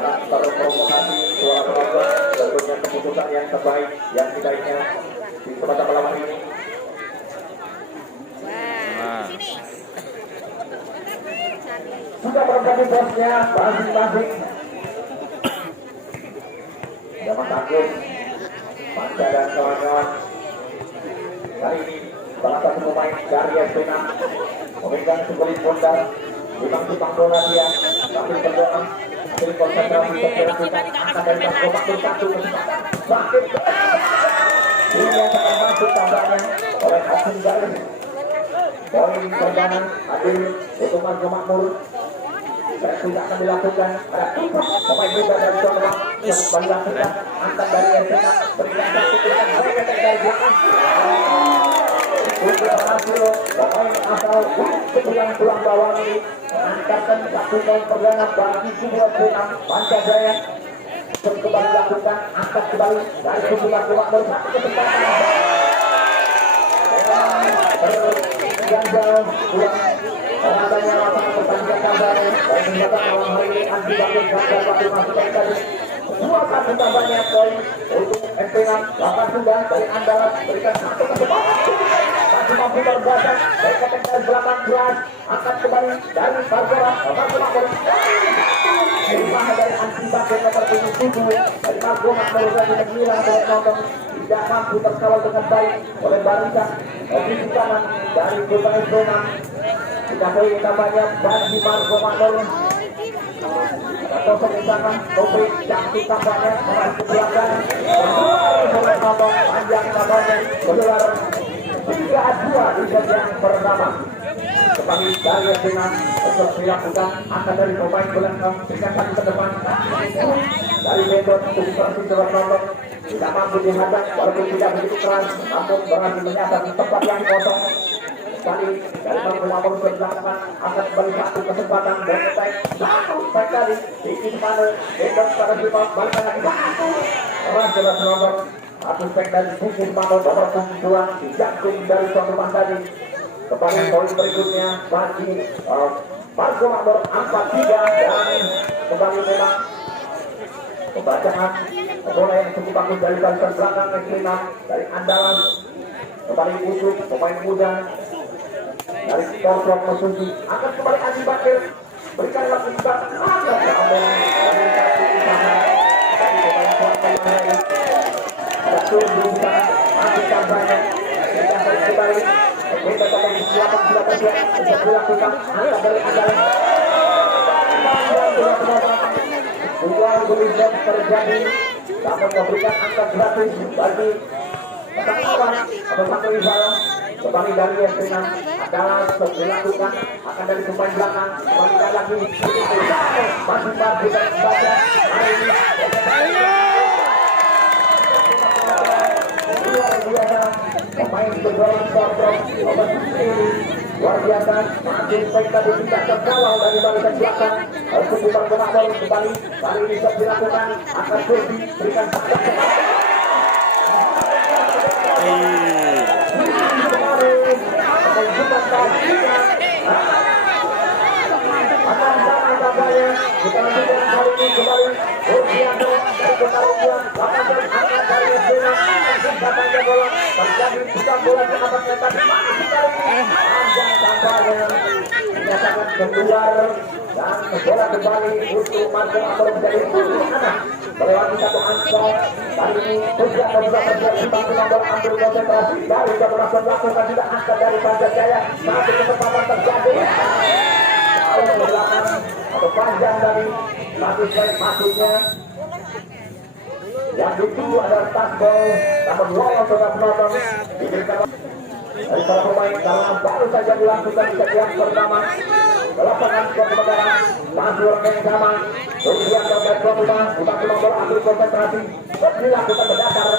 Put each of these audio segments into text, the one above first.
jangan terprovokasi suara penonton, tentunya keputusan yang terbaik yang kita ingat di kesempatan malam hari ini. Sudah berganti bosnya masing-masing. Zaman Agus, Panca dan kawan-kawan. Kali ini salah satu pemain dari SP6 memegang sebuah bondar, memang tukang bola dia, sambil berdoa, sambil konsentrasi dilakukan, angkat dari Mas Gobak satu kesempatan, sakit. Ini akan masuk tambahnya oleh Hasim Garis. Poin perdana adil untuk Mas Makmur. Sudah akan dilakukan ada pemain muda dari Jawa yang dilakukan angkat dari SP6 berikan satu berikan dari belakang. Untuk berhasil pemain asal kemudian pulang bawah ini menangkapkan satu poin perdana bagi Kubu SP6 Panca Jaya. Kembali dilakukan angkat kembali dari Kubu Makmur satu kesempatan. Berganjal pulang. Adanya lapangan pertandingan kabarnya dan ternyata malam hari ini Andi Bakir gagal waktu masuk tadi 2-1 tambahnya poin untuk SP6 8 sudah dari andalan berikan satu kesempatan masih mampu berbuatan dari ketekan belakang kelas angkat kembali dari Barbara Terima dari Andi Bakir nomor 7 dari Margo Makmur dari Negara oleh nonton tidak mampu terkawal dengan baik oleh barisan di kanan dari Kota SP6. Kita poin tambahnya bagi Margo Makmur atau penyesakan Kopi cantik tambahnya menarik ke belakang oleh nonton panjang tambahnya bergelar 3-2 di set yang pertama. Kembali dari SP6 untuk dilakukan angkat dari pemain belakang berikan satu ke depan dari Bendon untuk dipersi terus nonton tidak mampu dihadap walaupun tidak begitu keras namun berhasil menyasar di tempat yang kosong. Kali dari Margo Makmur berlakukan akan kembali satu kesempatan dan satu kali tinggi kemana Bendon pada lima balikan lagi satu keras jelas nonton satu spek dari tinggi kemana nomor 2 di jantung dari suatu tadi. Kembali poin berikutnya bagi Margo Makmur 4-3 dan kembali memang pembacaan bola yang cukup bagus dari barisan belakang SP6 dari andalan kembali busuk pemain muda dari Korprok Mesuji akan kembali Andi Bakir berikan lagi ada turun di sana masih kampanye yang kembali kita akan disiapkan sudah tersiap untuk dilakukan angkat dari andalan dua tulisan terjadi namun memberikan angka gratis bagi petang atau satu rival kembali dari SP6 adalah dilakukan akan dari pemain belakang kembali lagi masih bagus dan baca hari ini luar biasa pemain bergolong Korprok nomor 7 luar biasa masih baik tadi tidak terkawal dari barisan belakang untuk Margo Makmur kembali kali ini bisa dilakukan akan Kurdi berikan satu akan sama kabarnya kita lanjutkan kali ini kembali Urbianto dari Kota Rupiah akan berangkat dari SP6 katanya bola terjadi bukan bola ke atasnya tadi masih kali ini panjang kabarnya dinyatakan keluar dan bola kembali untuk Margo Makmur menjadi putih anak melewati satu ansor kali ini Urbianto juga terjadi bantu nomor ambil konsentrasi dari Jawa melakukan juga angkat dari Panca Jaya satu kesempatan terjadi ke belakang atau panjang dari satu strike masuknya yang ditunggu adalah touchball namun lolos dengan penonton diberikan dari para pemain dalam baru saja dilakukan di set yang pertama lapangan skor sementara masih orang yang sama kemudian dan Komuna dibantu nomor ambil konsentrasi dilakukan berdasar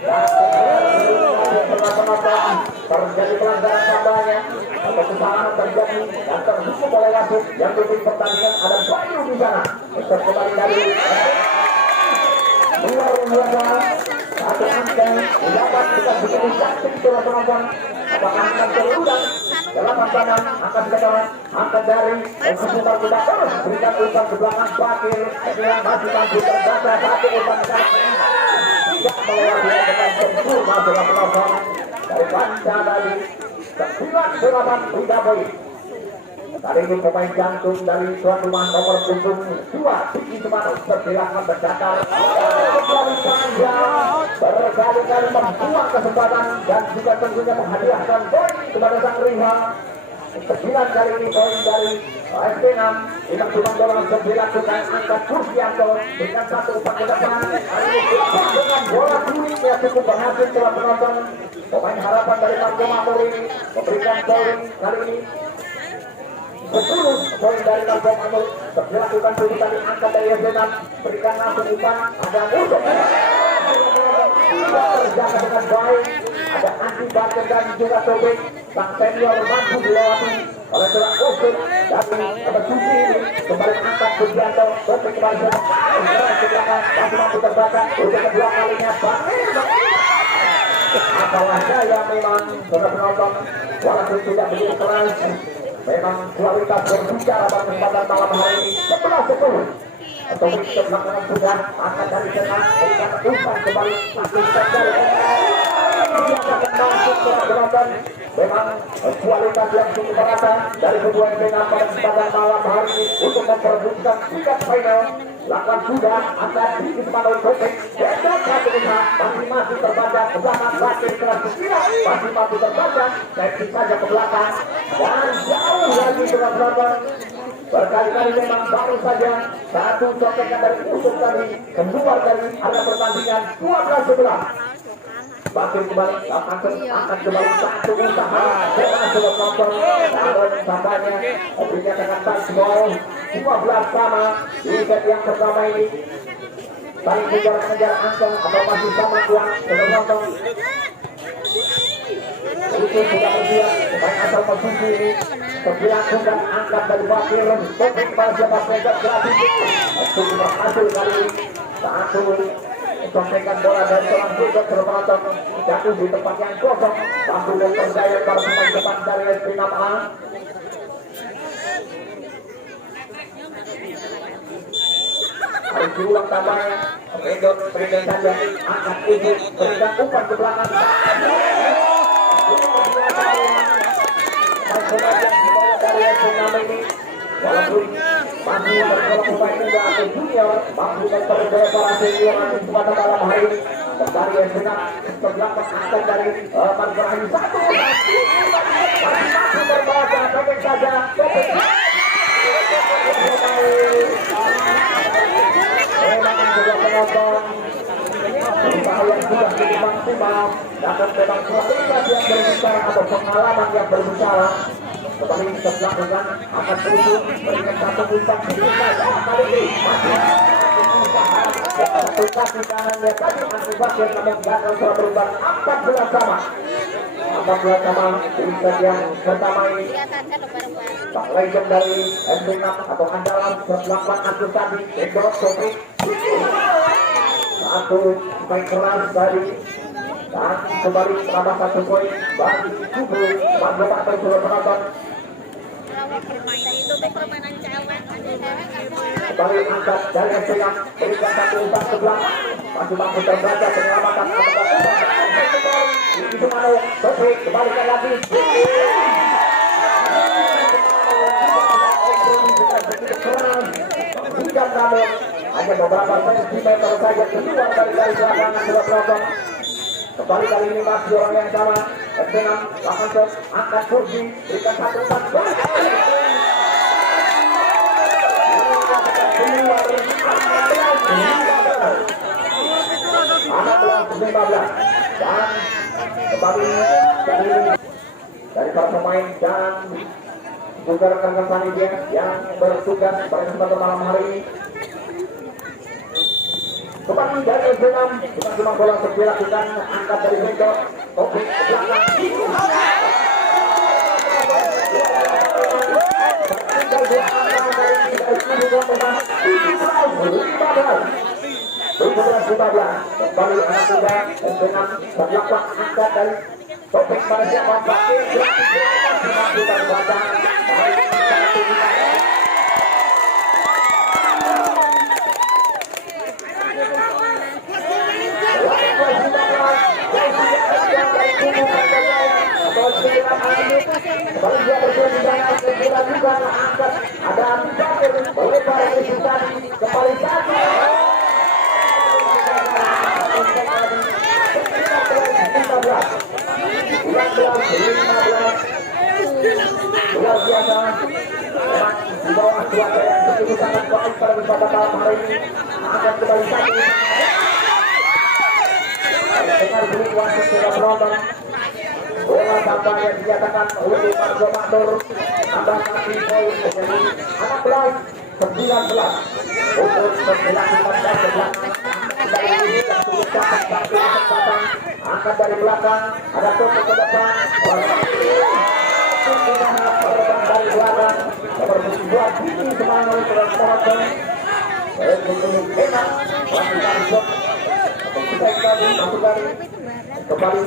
dan penonton terjadi pelanggaran tambahnya atau kesalahan terjadi dan terhukum oleh wasit yang memimpin pertandingan ada Bayu di sana untuk kembali dari luar biasa satu angka mendapat kita begitu cantik telah penonton apakah akan terulang Delapan kanan, angkat ke dalam, angkat dari seputar kuda terus berikan umpan ke belakang Bakir. Yang masih mampu terbaca satu umpan kaki. Tidak melewati dengan sempurna bola penonton dari Panca dari 9-8 3 poin. Kali ini pemain jantung dari tuan rumah nomor punggung 2 Diki Semarang bersilakan berdakar kembali panjang berkali-kali membuang kesempatan dan juga tentunya menghadiahkan poin kepada sang rival. 9 kali ini poin dari SP6 Imam Subang bola langsung dilakukan angkat Kursianto berikan satu umpan ke depan. Kali ini dengan bola kuning yang cukup berhasil telah penonton. Pemain harapan dari Marco Mapuri memberikan poin kali ini 10 poin dari Marco Mapuri. Dilakukan tulisan angkat dari SP6 berikan langsung umpan ada musuh. Terjaga dengan baik, ada Andi Bakar dan juga Tobek. Sang senior mampu dilewati oleh seorang Osun dari Susi ini kembali angkat Sugianto Tobek kembali ke belakang masih mampu terbaca untuk kedua kalinya apalah saya memang sudah penonton walaupun tidak begitu keras memang kualitas berbicara pada kesempatan malam hari ini 11-10 atau untuk melakukan sudah akan dari tengah berikan umpan kembali masih terjadi masuk ke penonton memang kualitas yang cukup merata dari kedua tim pada kesempatan malam hari ini untuk memperebutkan tiket final. Lakukan sudah akan di Semarang Topik besok satu masih terbaca ke belakang Bakir keras berkira masih mampu terbaca saya saja ke belakang dan jauh lagi ke belakang. Berkali-kali memang baru saja satu coketan dari musuh tadi keluar dari area pertandingan 12-11. Bakir kembali akan kembali satu usaha berhasil menonton namun tampaknya berikan dengan baik gol 12 sama di set yang pertama ini saling mengejar angka atau masih sama kuat penonton itu sudah bersiap pemain asal posisi ini dilakukan angkat dari Bakir Topik pada siapa pegang gratis itu berhasil kali ini satu contekan bola dari seorang juga penonton jatuh di tempat yang kosong mampu mempercaya para pemain depan dari SP6A. Harus diulang tambahnya Medon berikan saja angkat itu berikan umpan ke belakang dari SP6 ini walaupun masih berkolok pemain muda atau junior mampu mempercaya para senior pada malam hari ini dari SP6 sebelakang angkat dari Margerahi satu masih mampu terbaca Topik saja Topik memang juga penonton usaha yang sudah cukup maksimal namun memang kualitas yang berbicara atau pengalaman yang berbicara kembali sebelah dengan akan usul berikan satu umpan kali ini satu kaki kanannya tadi Andi Bakir namun gagal setelah berubah 14 sama di set yang pertama ini Pak legend dari MP6 atau andalan 8 Agus tadi Endor Topik satu main keras dari dan kembali menambah satu poin bagi kubu Margo Bakar sudah penonton kembali angkat dari SP6 berikan satu umpan ke belakang masih mampu terbaca penyelamatan itu mana Topik kembalikan lagi tidak namun hanya beberapa sentimeter saja keluar dari garis lapangan sudah penonton. Kembali kali ini masih orang yang sama SP6 langsung angkat kursi berikan satu umpan dan kembali dari para pemain dan juga rekan-rekan panitia yang bertugas pada kesempatan malam hari ini kembali dari SP6 bukan cuma bola untuk dilakukan angkat dari Vendor Topik ke belakang kembali anak muda SP6 berlakukan angkat dari Topik pada siapa Bakir mampu terbaca. Ada Bakir melebar kembali satu. Luar biasa di bawah cuaca yang begitu sangat baik pada wisata malam hari ini akan kembali satu. Dengar bunyi wasit sudah penonton. Bola tambah yang dinyatakan oleh Margo Makmur tambah 1 poin menjadi 16-19 untuk dilakukan sebelah dari yang cukup catat satu kesempatan angkat dari belakang ada topik ke depan dari belakang nomor 2 Diki Semangat sudah penonton untuk enak lakukan blok untuk kita masuk dari kembali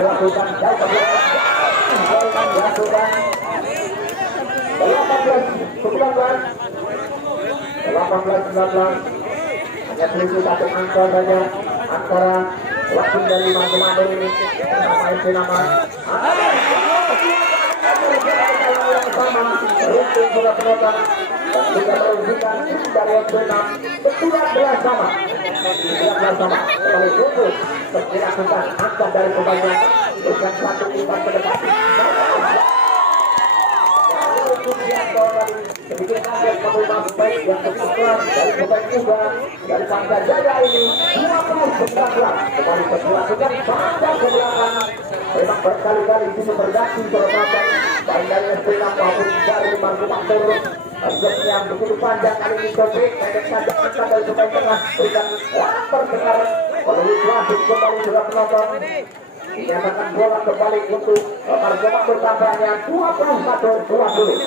melakukan jauh ke belakang dilakukan 18-19 hanya selisih satu angka saja antara waktu dari Margo Makmur ini bersama FC Namas. Rumput sudah penonton dan juga merugikan dari FC Nam 19 sama kembali rumput dilakukan angka dari pemainnya dengan satu umpan ke depan. Sedikit kaget memang baik yang kebetulan dari pemain juga dari Pangga Jaya ini 20-19 kembali dilakukan panjang ke belakang. Memang berkali-kali bisa berdaki terbatas baik dari Espina maupun dari Margo Makmur. Yang begitu panjang kali ini Topik pendek saja angkat dari pemain tengah berikan lapar sekarang oleh wasit kembali sudah penonton. Dinyatakan bola kembali untuk Margo Makmur tampaknya 21-20.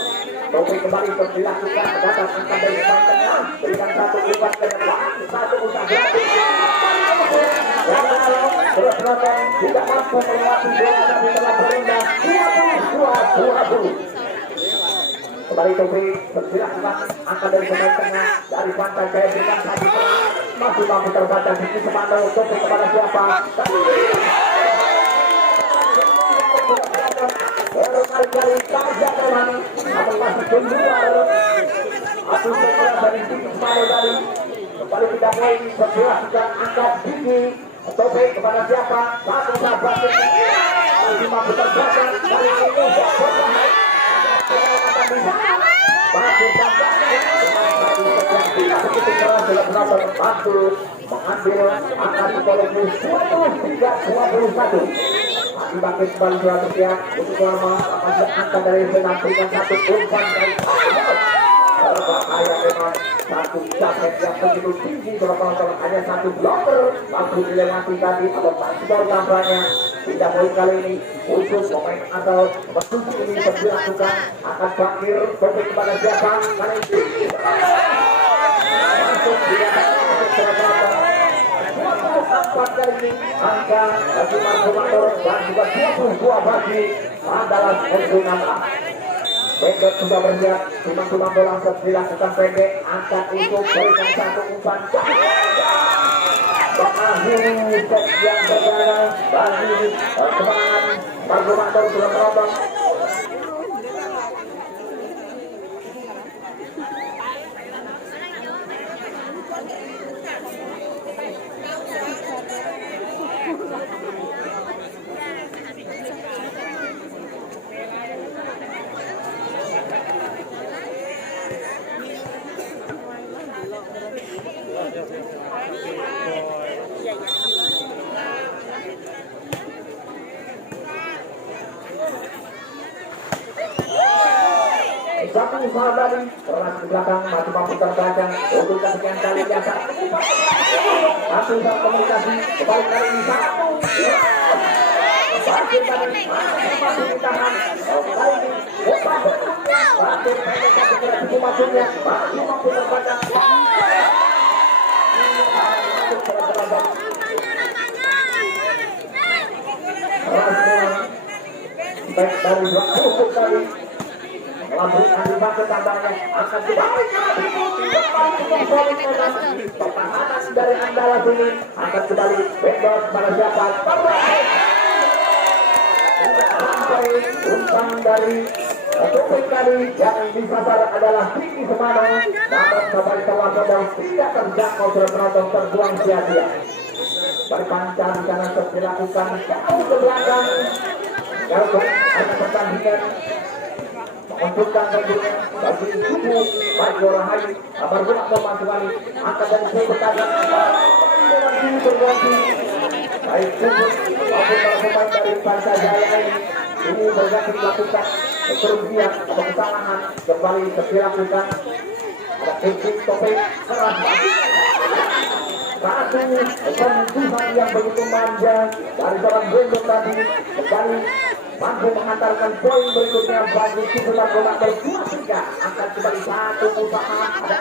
Topik kembali untuk dilakukan datang angkat dari pemain tengah berikan satu umpan ke depan satu usaha gratis terus penonton tidak mampu melewati bola tapi telah berendam 22-20. Kembali Topik dilakukan angkat dari pemain tengah dari pantai saya berikan satu masih mampu terbaca Diki Semangat. Topik kepada siapa berkali-kali saja memang atau masih keluar atau setelah dari Diki Semangat dari kembali tidak poin berdilakukan angkat Diki Topik kepada siapa satu sahabat masih mampu terbaca dari Indonesia berbahaya masih sampai begitu keras dalam penonton mampu mengambil angka psikologis 23-21. Bangkit kembali dua tersiap untuk lama apabila angka dari Senam berikan satu umpan dari berbahaya memang satu jaket yang begitu tinggi kalau penonton hanya satu blocker mampu dilewati tadi atau masih baru tampaknya tidak poin kali ini khusus pemain atau bertujuh ini dilakukan akan Bakir Topik kepada siapa kali ini masuk dilakukan empat kali ini angka bagi Margo Makmur dan juga 22 bagi Andalas FC Namas. Pendek sudah bersiap, timang-timang bola dilakukan pendek, angkat untuk berikan satu umpan. Mengakhiri set yang berjalan bagi kemenangan Margo Makmur sudah merombak. Satu usaha tadi keras di belakang masih mampu terbaca untuk kesekian kali biasa satu usaha komunikasi kembali kali ini satu Bakir tadi masih ditahan kali ini Bakir pendekkan segera cukup masuknya masih mampu terbaca keras baik dari dua tusuk kali melambungkan lima ke tambahnya akan kembali pertahanan dari Andalas ini akan kembali bebas pada siapa sampai umpan dari topik kali yang disasar adalah Vicky Semano, namun sampai kawan-kawan tidak terjangkau oleh penonton terbuang sia-sia. Berpancar di sana dilakukan jauh ke belakang. Kalau ada pertandingan menentukan tentunya bagi suku Margo Rahayu bergerak memasukkan angkat dari suku bertahan dengan ini berganti baik suku maupun para pemain dari Pancajaya ini berganti melakukan kerugian atau kesalahan kembali dilakukan ada titik topik keras satu penentuan yang begitu manja dari seorang Brendo tadi kembali mampu mengantarkan poin berikutnya bagi Kiflan Bola berdua tiga akan kembali satu usaha ada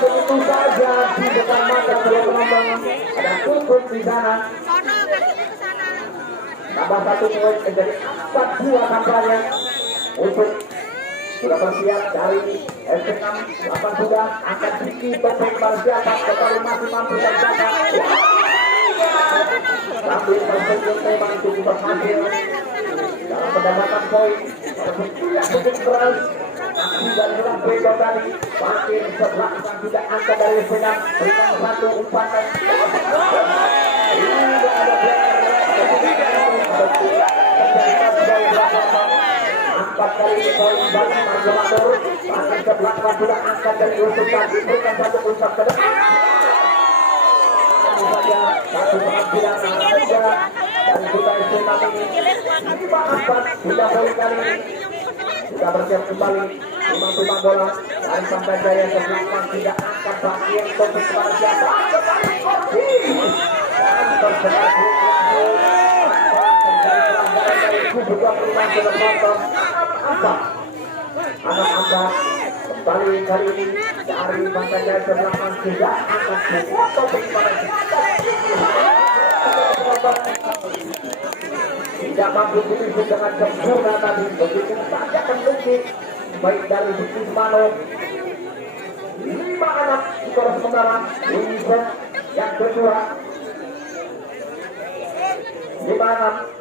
begitu saja di depan mata kedua penonton ada tutup di sana tambah satu poin menjadi 4-2 tampaknya untuk sudah bersiap dari S6 8 sudah akan sedikit topeng pada siapa kembali masih mampu dan siapa sambil bersenyum memang itu berhasil dalam mendapatkan poin walaupun tidak cukup keras aksi dari seorang Brendo tadi makin sebelah akan tidak angkat dari S6 berikan satu umpan tidak ada empat kali poin bagi Margo Makmur makin ke belakang sudah angkat dari usuk tadi berikan satu umpan ke depan saja satu penampilan saja dari kita S6 ini 5-4 sudah poin kali ini sudah bersiap kembali tumbang bola dari Pancajaya ke belakang tidak angkat bagian topik kepada siapa kembali Korsi dan tersengat dari kubu 25 penonton anak-anak kembali kali ini dari Pancajaya ke belakang sudah angkat semua topik pada siapa tidak mampu dipisah dengan sempurna tadi begitu saja terbukti baik dari Vicky Semano 5 anak skor sementara ini set yang kedua 5-6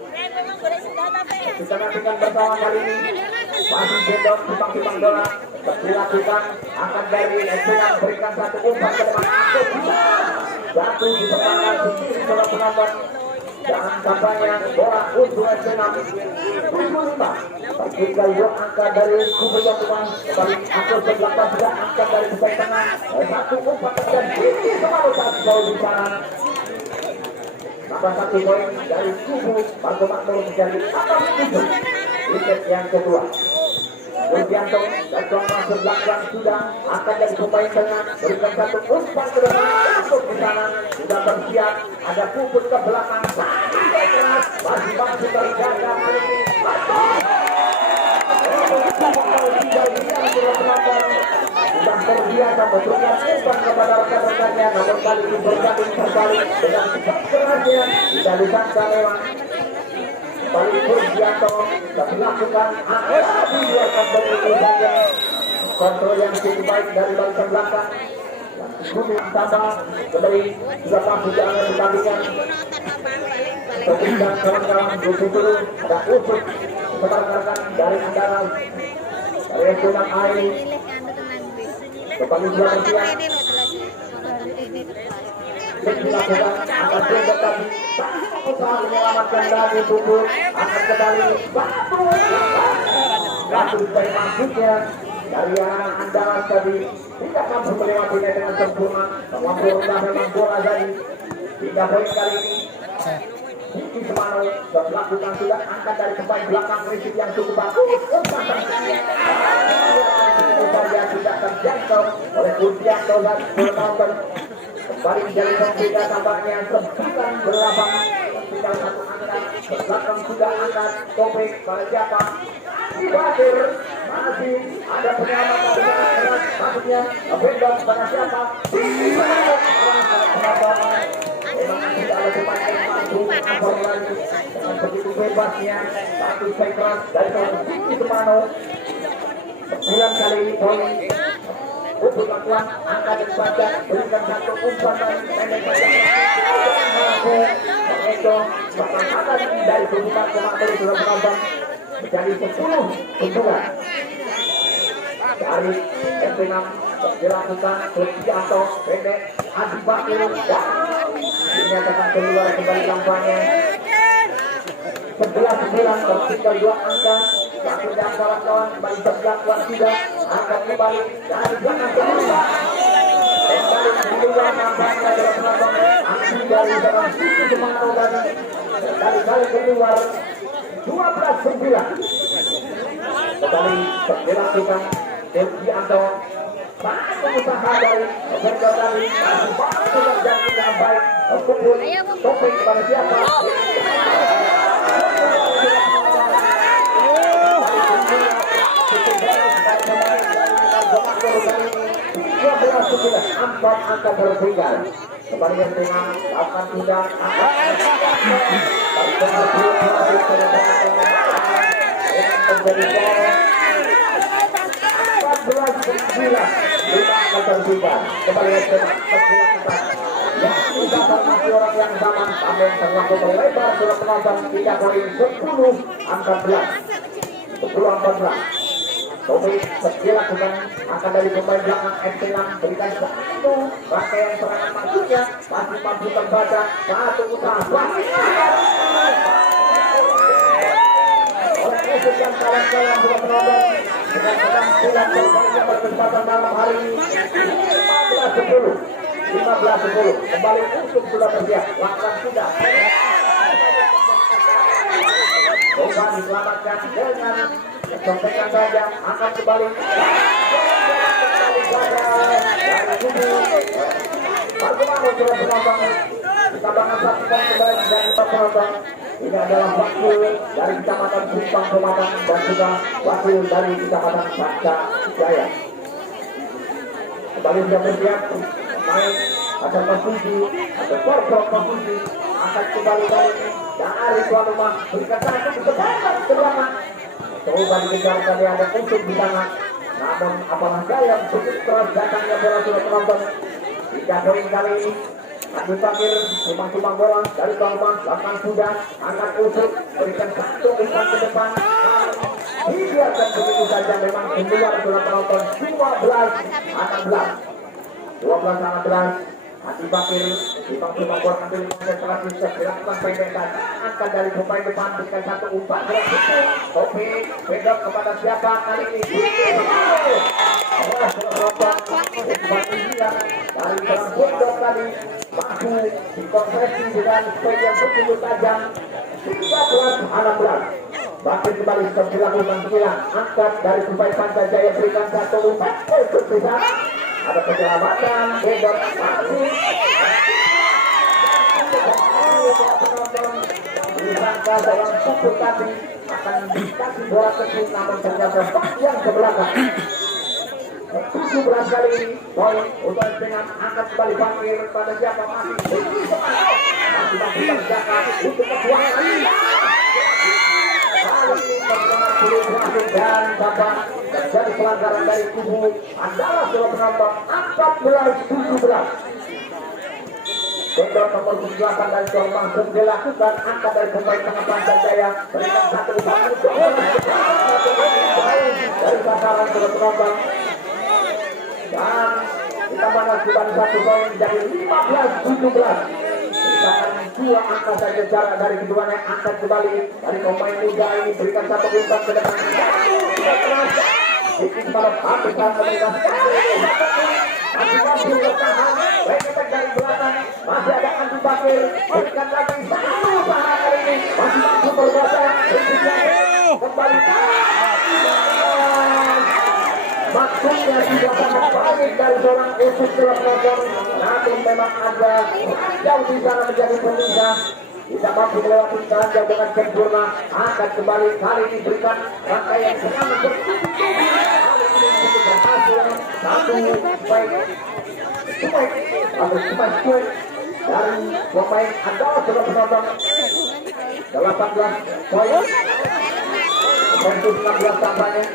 kita nantikan bersama kali ini masih gendong timbang bola dilakukan akan dari S6 berikan satu umpan ke depan satu di pertahanan sisi bola penonton dan tampaknya bola untuk S6 75 tinggal 2 angka dari kubu yang kembali angka sebelakang sudah angka dari pusat tengah satu umpan dan Vicky Semano saat jauh di sana tambah satu poin dari kubu Margo Makmur menjadi 6-7 wicket yang kedua Rudianto dan masuk belakang sudah akan dari pemain tengah berikan satu umpan ke depan masuk di sana sudah bersiap ada puput ke belakang masih mampu terjaga kali ini sudah terbiasa memberikan umpan kepada rekan-rekannya namun kali ini bergabung kembali dengan kerasnya tidak disangka lewat kembali Rudianto dan melakukan aksi dilakukan begitu saja kontrol yang cukup baik dari barisan belakang Bumi tambah kembali sudah mampu jalan pertandingan dan kawan-kawan dulu ada usut rekan-rekan dari Andalas dari S6 AI kembali sudah bersiap dilakukan akan Brendo tadi usaha menyelamatkan dari tubuh akan kembali batu dari maksudnya dari anak Andalas tadi tidak mampu melewatinya dengan sempurna mampu rendah memang bola tadi 3 poin kali ini Vicky Semano melakukan sudah angkat dari pemain belakang prinsip yang cukup bagus saja tidak terjangkau oleh Rudianto dan penonton kembali menjadi pembeda tampaknya 9-8 tinggal satu angka belakang sudah angkat topik pada siapa Badir masih ada penyelamatan dengan keras maksudnya Brendo pada siapa memang tidak ada pemain yang mampu apa lagi dengan begitu bebasnya satu striker dari Siti Semano. 9 kali ini poin untuk lakukan angka dan baca berikan satu umpan pendek saja mampu itu perangkatan dari pengumuman komandan sudah menonton menjadi 10 bentukan dari MP6 dilakukan Sugianto pendek Adi Bakir dan dinyatakan keluar kembali kampanye 11-9 tertinggal 2 angka. Satu dan kawan-kawan kembali berlakuan tidak angkat kembali dari belakang keluar kembali keluar nampaknya dalam penonton aksi dari dalam Siti Semano tadi kali-kali keluar 12-9 kembali dilakukan Sugianto satu usaha dari Vendor tadi masih bantu dan tidak baik kumpul topik kepada siapa empat angka tertinggal kembali yang dengan akan tidak kembali masih orang yang zaman sampai terlalu melebar sudah penonton 3 poin 10 angka 10-14 Topi dilakukan akan dari pemain belakang FC6 berikan satu rangkaian serangan maksudnya masih mampu terbaca satu usaha oleh Yusuf dan kawan-kawan sudah menonton dengan penampilan terbaiknya berkesempatan malam hari ini 15-10 kembali untuk sudah bersiap lakukan sudah coba diselamatkan dengan contekan saja akan kembali dari kubu bagaimana sudah penonton kita bahas satu kembali dari penonton ini adalah wakil dari Kecamatan Simpang Pematang dan juga wakil dari Kecamatan Pasca Jaya kembali sudah bersiap main ada posisi ada korban posisi akan kembali kali ini dari tuan rumah berikan satu keselamatan ke belakang coba dikejar kali ada unsur di sana namun apalah gaya begitu keras datangnya bola sudah penonton 3 poin kali ini Adi Bakir tumbang-tumbang bola dari tuan rumah belakang sudah angkat unsur berikan satu umpan ke depan dibiarkan begitu saja memang keluar sudah penonton 12-16 Adi Bakir tumbang-tumbang bola ambil konsentrasi dilakukan pendekan angkat dari pemain depan berikan satu umpan Topi bedok kepada siapa kali ini dari dalam bedok tadi mampu dikonversi dengan poin yang begitu tajam 13-16 Bakir kembali dilakukan silang angkat dari pemain Panca Jaya berikan satu umpan untuk bisa ada penyelamatan bedok masih disangka dalam suku tadi akan dikasih bola kecil namun ternyata yang ke belakang 17 kali ini poin untuk dengan angkat kembali Bakir pada siapa masih terjaga untuk kedua kali dan babak terjadi pelanggaran dari kubu adalah sudah penonton 14-17 Vendor nomor 78 dari Tuan Mansur dilakukan angkat dari pemain tengah Panca Jaya berikan satu umpan dari sasaran sudah penonton dan kita bahas kembali 1 poin dari 15-17 misalkan 2 angka saja jarak dari keduanya angkat kembali dari pemain muda ini berikan satu umpan ke depan sedikit malam habiskan mereka masih bertahan reketek dari belakang masih ada Adi Bakir berikan lagi satu usaha kali ini masih mampu berbaca kembali maksudnya tidak sangat baik dari seorang Usus dalam nonton namun memang ada jauh di sana menjadi pemisah tidak mampu melewati ganda dengan sempurna angkat kembali kali ini berikan rangkaian serangan berhasil satu baik atau dari pemain adalah sudah penonton 18 poin versus 16 tampaknya.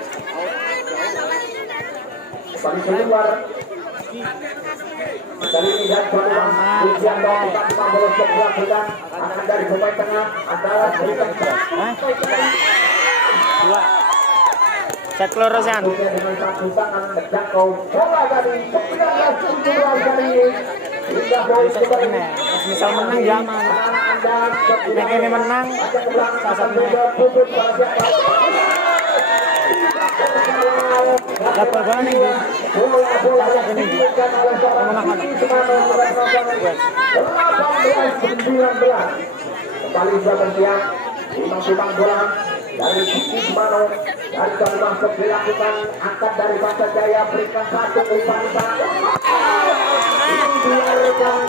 Kembali keluar kali ini dan peluang ujian dong kita bola dilakukan akan dari pemain tengah antara berikan dua set kelorosan dengan satu tangan menjangkau bola dari 19 kali ini hingga poin kembali. misal menang zaman mereka ini menang salah satunya dapat bola nih bola yang diberikan oleh seorang kembali bergantian Imam bola dari Kiki Semano dari Tuan Masuk dilakukan angkat dari Bangsa Jaya berikan satu umpan dilakukan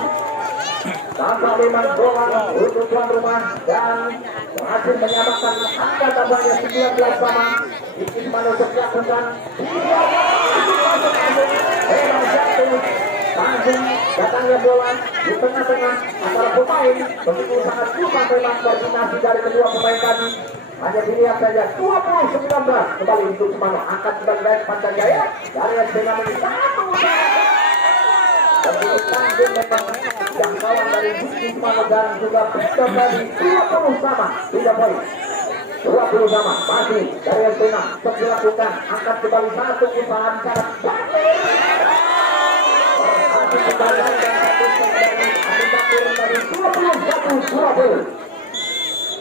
tanpa memang bola untuk tuan rumah dan berhasil menyamakan angka tampaknya 19 sama. Kiki Semano dilakukan langsung datangnya bola di tengah-tengah antara pemain begitu sangat susah memang koordinasi dari kedua pemain tadi. Hanya dilihat saja 20-19 kembali untuk Semano angkat kembali dari Bangsa Jaya dari SPM ini satu begitu tanggung memang jangkauan dari Kiki Semano dan juga Victor dari 20 sama 3 poin 20 sama masih dari SPM dilakukan angkat kembali satu usaha cara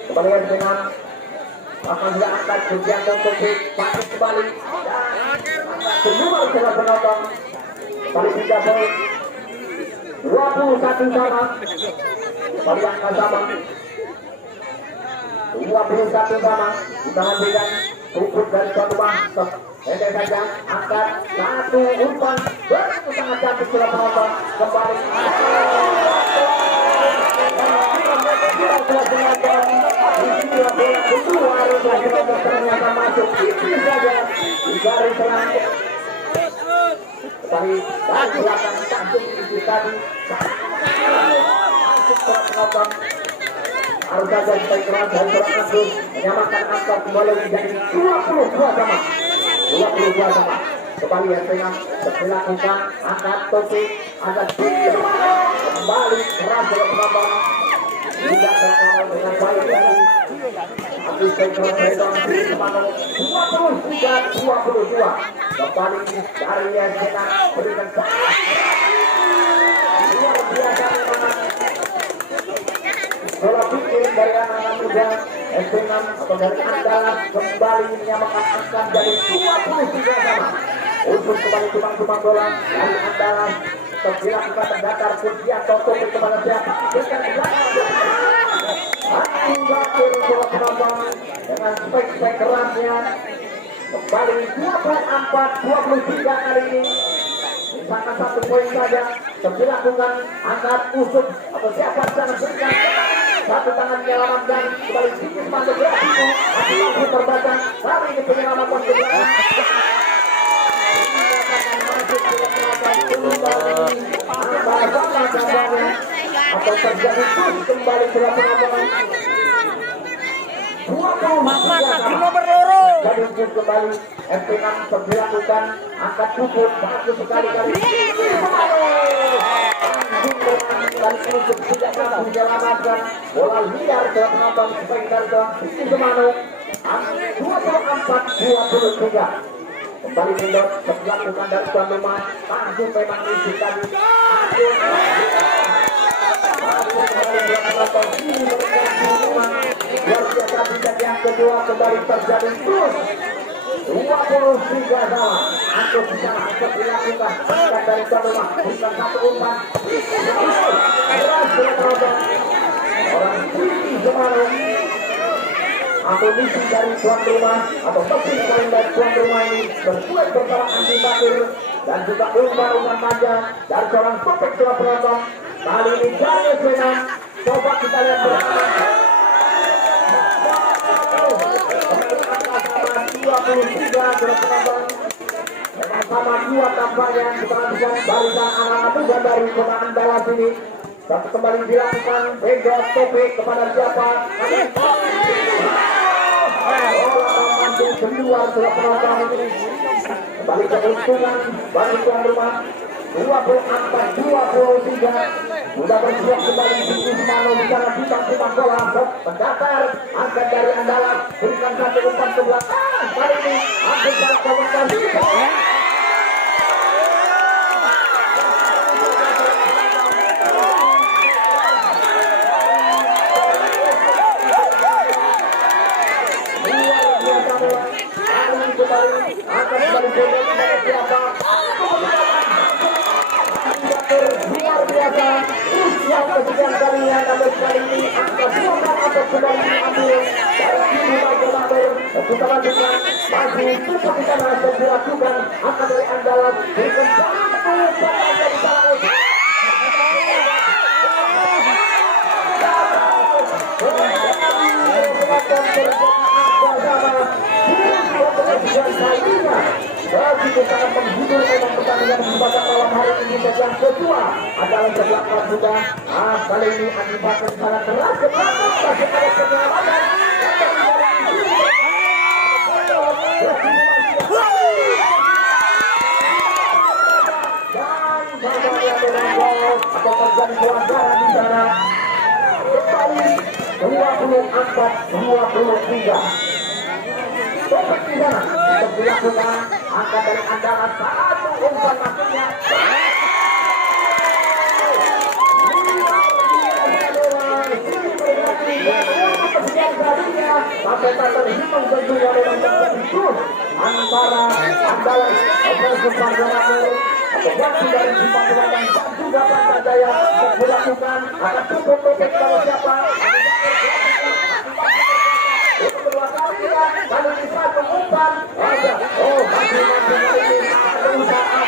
kembali dengan akan diangkat kemudian untuk pakai kembali semua setelah penonton kembali 3 poin 21 sama kembali angka sama 21 sama kita nantikan puput dari tuan rumah pendek saja angkat satu umpan begitu sangat cantik setelah penonton kembali ternyata masuk itu saja di garis tengah kembali dari belakang cantik di tadi setelah penonton harus saja kita keras dari seorang Agus menyamakan angka kembali menjadi 22 sama 22 sama kembali yang tengah dilakukan angkat topi angkat kembali keras dari penonton tidak terkawal dengan baik lagi Agus Sektor Redon di Semano 23-22 kembali dari yang tengah berikan luar biasa memang bola pikir dari anak-anak muda S6 atau dari Andalas kembali menyamakan angka dari 23 sama untuk kembali tumbang bola dari Andalas dilakukan terdakar Kursia Toto kepada siapa berikan ke belakang hingga bola penonton dengan spek-spek kerasnya kembali 24-23 kali ini sangat satu poin saja dilakukan angkat usut atau siapa yang berikan satu tangan menyelamatkan kembali sedikit masuk berarti hati terbaca kali ini penyelamatan kedua atau terjadi kembali setelah penonton 25 berloro jadi kembali MP6 dilakukan angkat puput bagus sekali kali kali ini tidak mampu menyelamatkan bola liar ke penonton sebagai Darton Kiki Semano 24-23 kembali Pindot dilakukan dari tuan rumah langsung memang isi tadi luar biasa bisa yang kedua kembali terjadi terus 23 sama Agus bisa angkat dilakukan angkat dari tuan rumah bukan satu umpan keras penonton orang Kiki Semano atau misi dari tuan rumah atau topik poin dari tuan rumah ini berbuat bersama Andi Bakir dan juga umpan panjang dari seorang topik setelah penonton kali ini dari Sena coba kita lihat bersama 23 setelah penonton sama dua tampaknya kita lanjutkan barisan anak-anak muda dari kota Andalas ini satu kembali dilakukan Bego topik kepada siapa keluar sudah penonton. Kembali ke keuntungan bagi tuan rumah 24-23. Sudah bersiap kembali Siti Semano di sana bintang timah bola mendaftar angkat dari Andalas, berikan satu umpan ke belakang. Kali ini ambil salah komentar. Luar biasa, yang kesekian kalinya namun kali ini angka 2 kembali diambil dari tim Bajul. Selanjutnya masih cukup di sana dilakukan angka dari Andalas berikan satu pada di sana. Begitu sangat menghibur memang pertandingan pada malam hari ini. Yang kedua adalah sebelah juga. Kali ini akibatnya sangat keras ke belakang bagi para penyelamatan. Dan bagaimana dengan gol atau terjadi pelanggaran di sana. Kembali 24-23. Topik di sana untuk dilakukan angkat dari Andalas satu umpan maksudnya. Sampai tak terhitung tentunya memang terjadi sus antara Andalas versus Bajul atau waktu dari Bajul dan juga Pantai Jaya dilakukan akan tutup topik kalau siapa. Untuk kedua kalinya, lalu di satu umpan ada, masih ini ada usaha.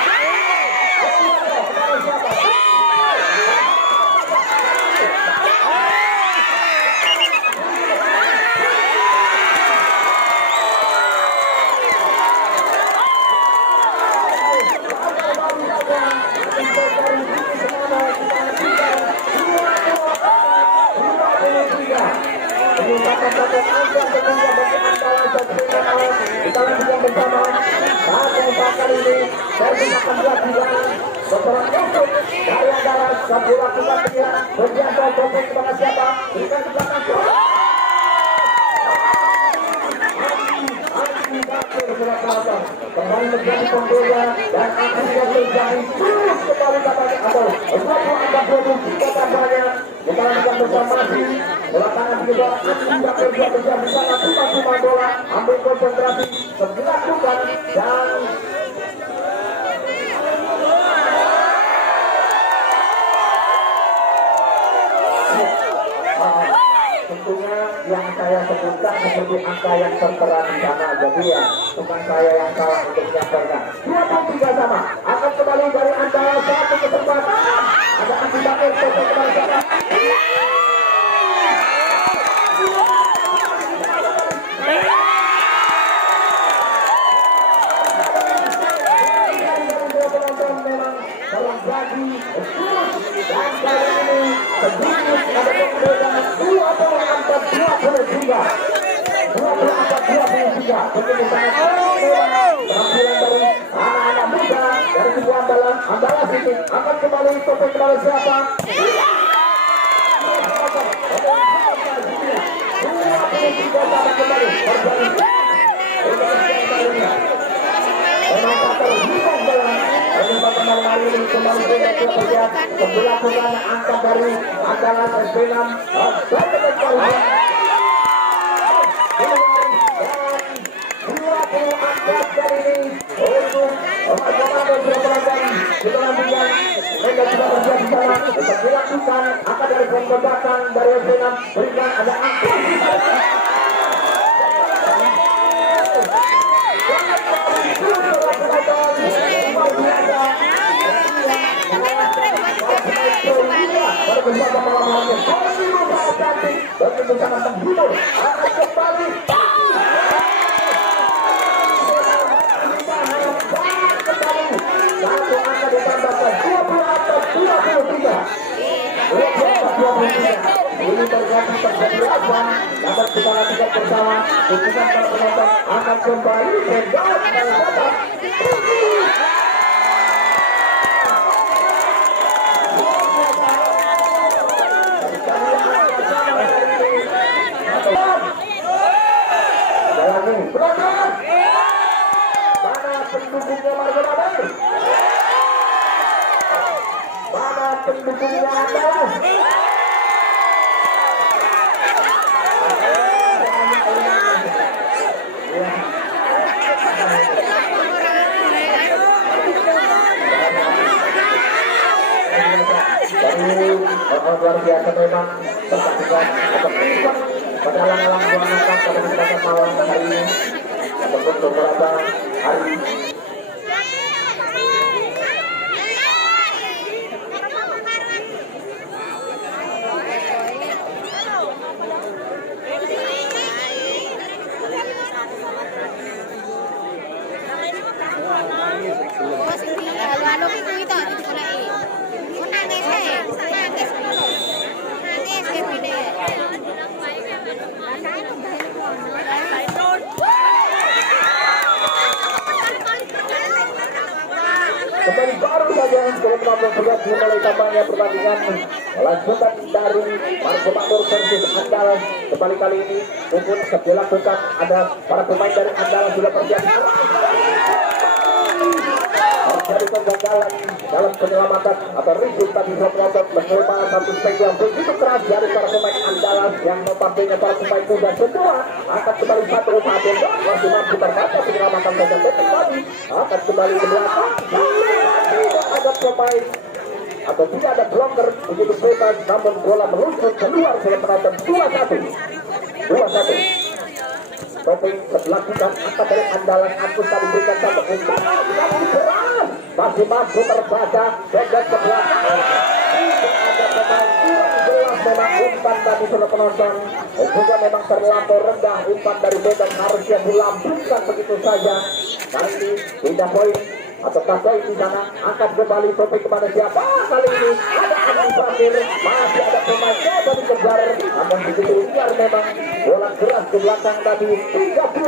Kita lanjutkan bersama pada kali ini saya akan dilakukan beberapa untuk dari Andalas satu lakukan dia berjasa topik kepada siapa berikan di belakang kembali menjadi pembela dan akhirnya terjadi terus kembali katanya atau 24-23 kampanye. Kita lanjutkan bersama masih belakangan juga tidak kerja di sana cuma bola ambil konsentrasi dilakukan dan tentunya yang saya sebutkan seperti angka yang tertera di sana, jadi ya bukan saya yang salah untuk menyampaikan. 23 sama akan kembali dari Andalas satu kesempatan ada akibatnya topik kepada siapa. Dan kali ini sedikit ada perbedaan 24-23 begitu sangat penampilan dari anak-anak muda dari sebuah Andalas ini akan kembali topik kepada siapa. Dilakukan angkat dari Andalas Benam angkat dari ini untuk dilakukan angkat dari pembebasan dari Benam berikan ada angkat begitu sangat menghibur akan kembali satu angka ditambahkan 24-23 ini terjadi apa dapat kita lakukan bersama dukungan para penonton angka akan kembali menjawab dan dapat. Lagi berangkat. Mana pendukungnya Margo Mabar? Mana pendukungnya Anda? Luar biasa memang pertandingan atau pada alang-alang mengangkat pada kesempatan malam hari ini ataupun beberapa hari. Kembali baru saja sebelum menonton sudah dimulai tampaknya pertandingan lanjutan dari Margo Mabar versus Andalas. Kembali kali ini pun dilakukan ada para pemain dari Andalas sudah bersiap. Dari kegagalan dalam penyelamatan atau ribut tadi penonton menerima satu spek yang begitu keras dari para pemain Andalas yang notabene para pemain muda semua akan kembali satu satu masih mampu terbaca penyelamatan dan kembali akan kembali ke belakang. Ada pemain atau tidak ada blocker begitu bebas, namun bola meluncur keluar oleh penonton 2-1. Topeng dilakukan angkat dari Andalas. Agus tadi berikan satu umpan masih mampu terbaca dan ke belakang. Ada pemain kurang jelas memang umpan tadi sudah penonton juga memang terlampau rendah umpan dari Medan harusnya dilambungkan begitu saja. Kali ini tidak poin atau poin di sana akan kembali topik kepada siapa kali ini ada Andi Bakir masih ada pemain coba dikejar namun begitu liar memang bola keras ke belakang tadi 3-2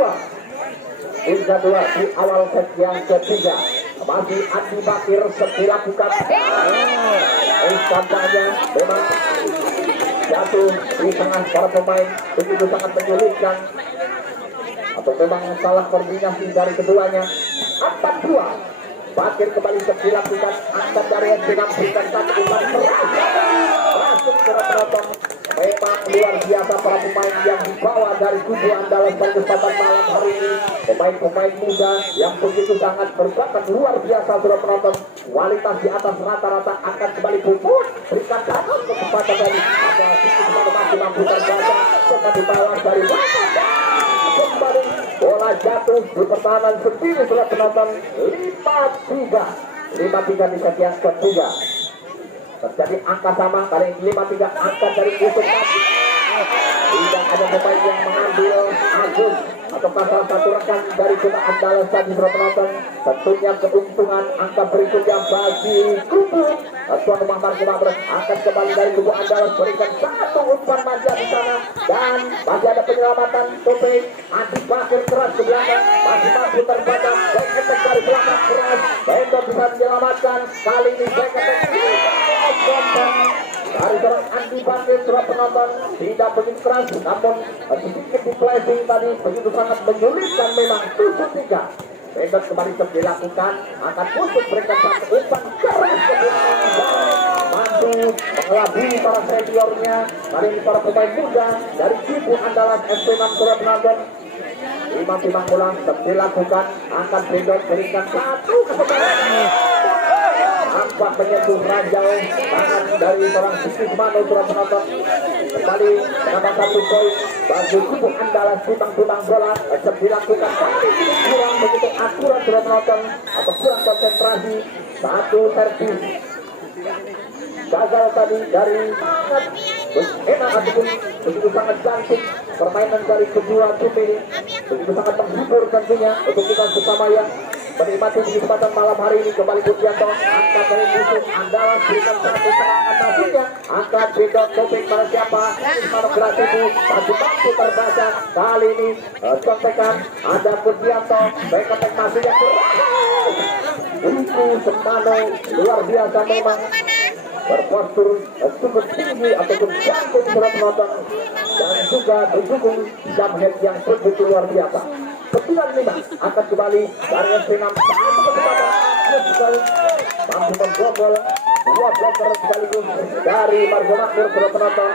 di awal set yang ketiga masih Andi Bakir dilakukan tampaknya memang jatuh di tengah para pemain begitu sangat menyulitkan atau memang salah koordinasi dari keduanya. 4-2 Bakir kembali dilakukan angkat dari dengan berikan satu umpan masuk ke penonton. Memang luar biasa para pemain yang dibawa dari kubu Andalas pada kesempatan malam hari ini. Pemain-pemain muda yang begitu sangat berbakat luar biasa sudah penonton. Kualitas di atas rata-rata akan kembali pupus. Berikan satu kecepatan dari ada sedikit masih mampu terbaca. Tetapi balas dari kembali bola jatuh di pertahanan sendiri sudah penonton 5-3 di set yang ketiga. Terjadi angka sama kali ini 5-3 angka dari Yusuf tadi. Tidak ada pemain yang mengambil Agus atau salah satu rekan dari tim Andalas tadi sudah penonton. Tentunya keuntungan angka berikutnya bagi kubu tuan rumah Margo Mabar akan kembali dari kubu Andalas berikan satu umpan manja di sana dan masih ada penyelamatan Topeng. Andi Bakir keras ke belakang masih mampu terbaca baik ketek dari belakang keras Bendo bisa menyelamatkan kali ini baik ketek dari seorang Andi Bakir sudah penonton tidak begitu keras namun sedikit di flashing tadi begitu sangat menyulitkan memang 7-3. Bebas kembali dilakukan akan untuk berikan satu umpan keras ke belakang dan mampu mengelabui para seniornya kali ini para pemain muda dari kubu Andalas SP6 sudah penonton. 5 bola dilakukan akan Bendo berikan satu kesempatan nampak menyentuh ranjau tangan dari seorang Sisi Mano sudah penonton. Kembali menambah satu poin bagi kubu Andalas. Tutang-tutang bola dilakukan tapi kurang begitu akurat sudah penonton atau kurang konsentrasi. Satu servis gagal tadi dari sangat enak ataupun begitu sangat cantik permainan dari kedua tim ini begitu sangat menghibur tentunya untuk kita bersama ya. menikmati kesempatan malam hari ini. Kembali Putjanto angkat dari musuh andalan, berikan satu serangan masuknya, angkat bidot topik pada siapa Ismano Gratibu masih mampu terbaca kali ini. Contekan ada Putjanto mereka masuknya itu Semano luar biasa memang berpostur cukup tinggi ataupun jantung surat penonton dan juga berdukung jamhead yang begitu luar biasa. Petilan 5 akan kembali dari SP6 satu kesempatan mampu membobol dua blocker sekaligus dari Margo Makmur surat penonton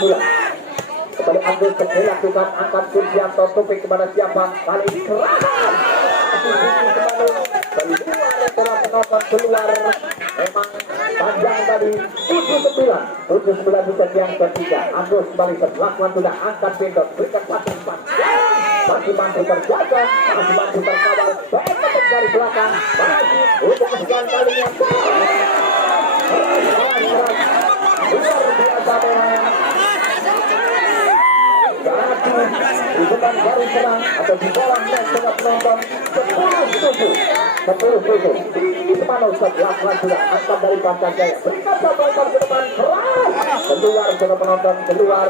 6-9 kembali Agus dilakukan angkat Purjanto topik kepada siapa kali ini serangan dari luar penonton keluar memang panjang tadi 7-9 bisa yang ketiga. Agus kembali melakukan sudah angkat pindot berikan satu empat masih mampu terjaga masih mampu terkawal baik dari belakang masih untuk kesekian kalinya luar biasa memang bukan baru serang atau di dalam net dengan penonton 10-7 tinggi Semano setelah sudah angkat dari Pancasila berikan satu ekor ke depan keras keluar dengan penonton keluar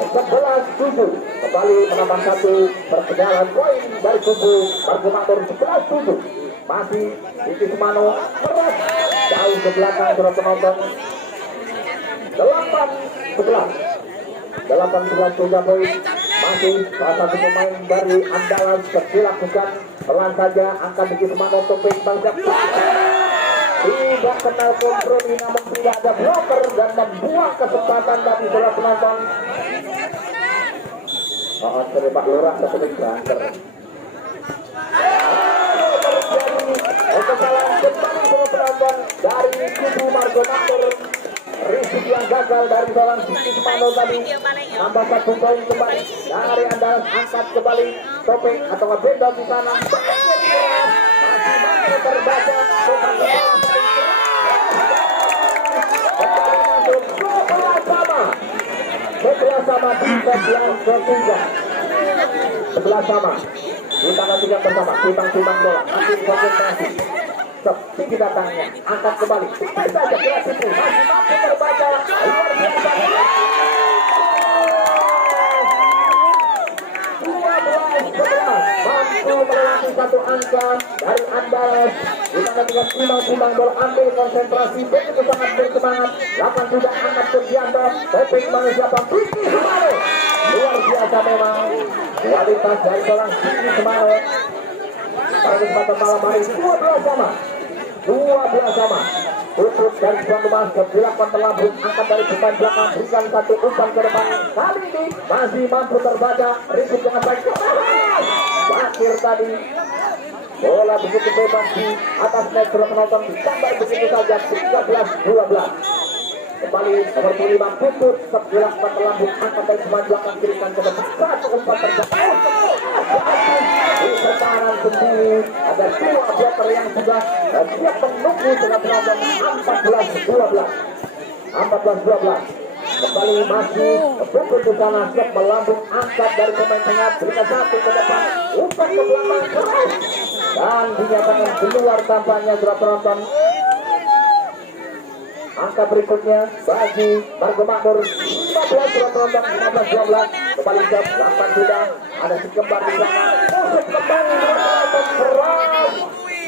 11-7 kembali menambah satu perkejalan poin dari kubu Margo Makmur 11-7 masih tinggi Semano keras jauh ke belakang dengan penonton 8-11 poin masih salah satu pemain dari andalan dilakukan pelan saja angkat di Semano topik bangsa tidak kenal kompromi namun tidak ada blocker dan membuang kesempatan dari saudara penonton. Sorry Pak Lurah topik berakhir kesalahan kembali saudara penonton dari kubu Margo Makmur. Risik yang gagal dari seorang Siti Semano tadi tambah satu poin kembali dari andalan angkat kembali topik atau ngebendot di sana masih mampu terbaca sebelah sama di sebelah ketiga 11 sama kita nantikan bersama timbang bola masih konsentrasi sepi datangnya angkat kembali saja keras itu masih mampu terbaca luar biasa 12-11 mampu melewati satu angka dari andalan kita nantikan timbang bola ambil konsentrasi begitu sangat bersemangat 8 sudah angkat Purjanto topik manusia Piki Semano luar biasa memang kualitas dari seorang Piki Semano pada kesempatan malam hari 12 sama tutup dari tuan rumah kebelakang terlambung angkat dari depan belakang berikan satu umpan ke depan kali ini masih mampu terbaca Risik dengan baik akhir tadi bola begitu bebas di atas net penonton ditambah begitu saja 13-12 kembali nomor 5 tutup kebelakang terlambung angkat dari depan belakang berikan ke depan satu umpan terbaca pertahanan sendiri ada dua blocker yang sudah siap menunggu dengan penonton 14-12 kembali masih pukul di sana siap melambung angkat dari pemain tengah berikan satu ke depan umpan ke belakang keras dan dinyatakan keluar tampaknya sudah penonton. Angka berikutnya bagi Margo Makmur 15 sudah penonton 15-12 kembali ke 8 sudah ada si kembar di sana musuh kembali penonton keras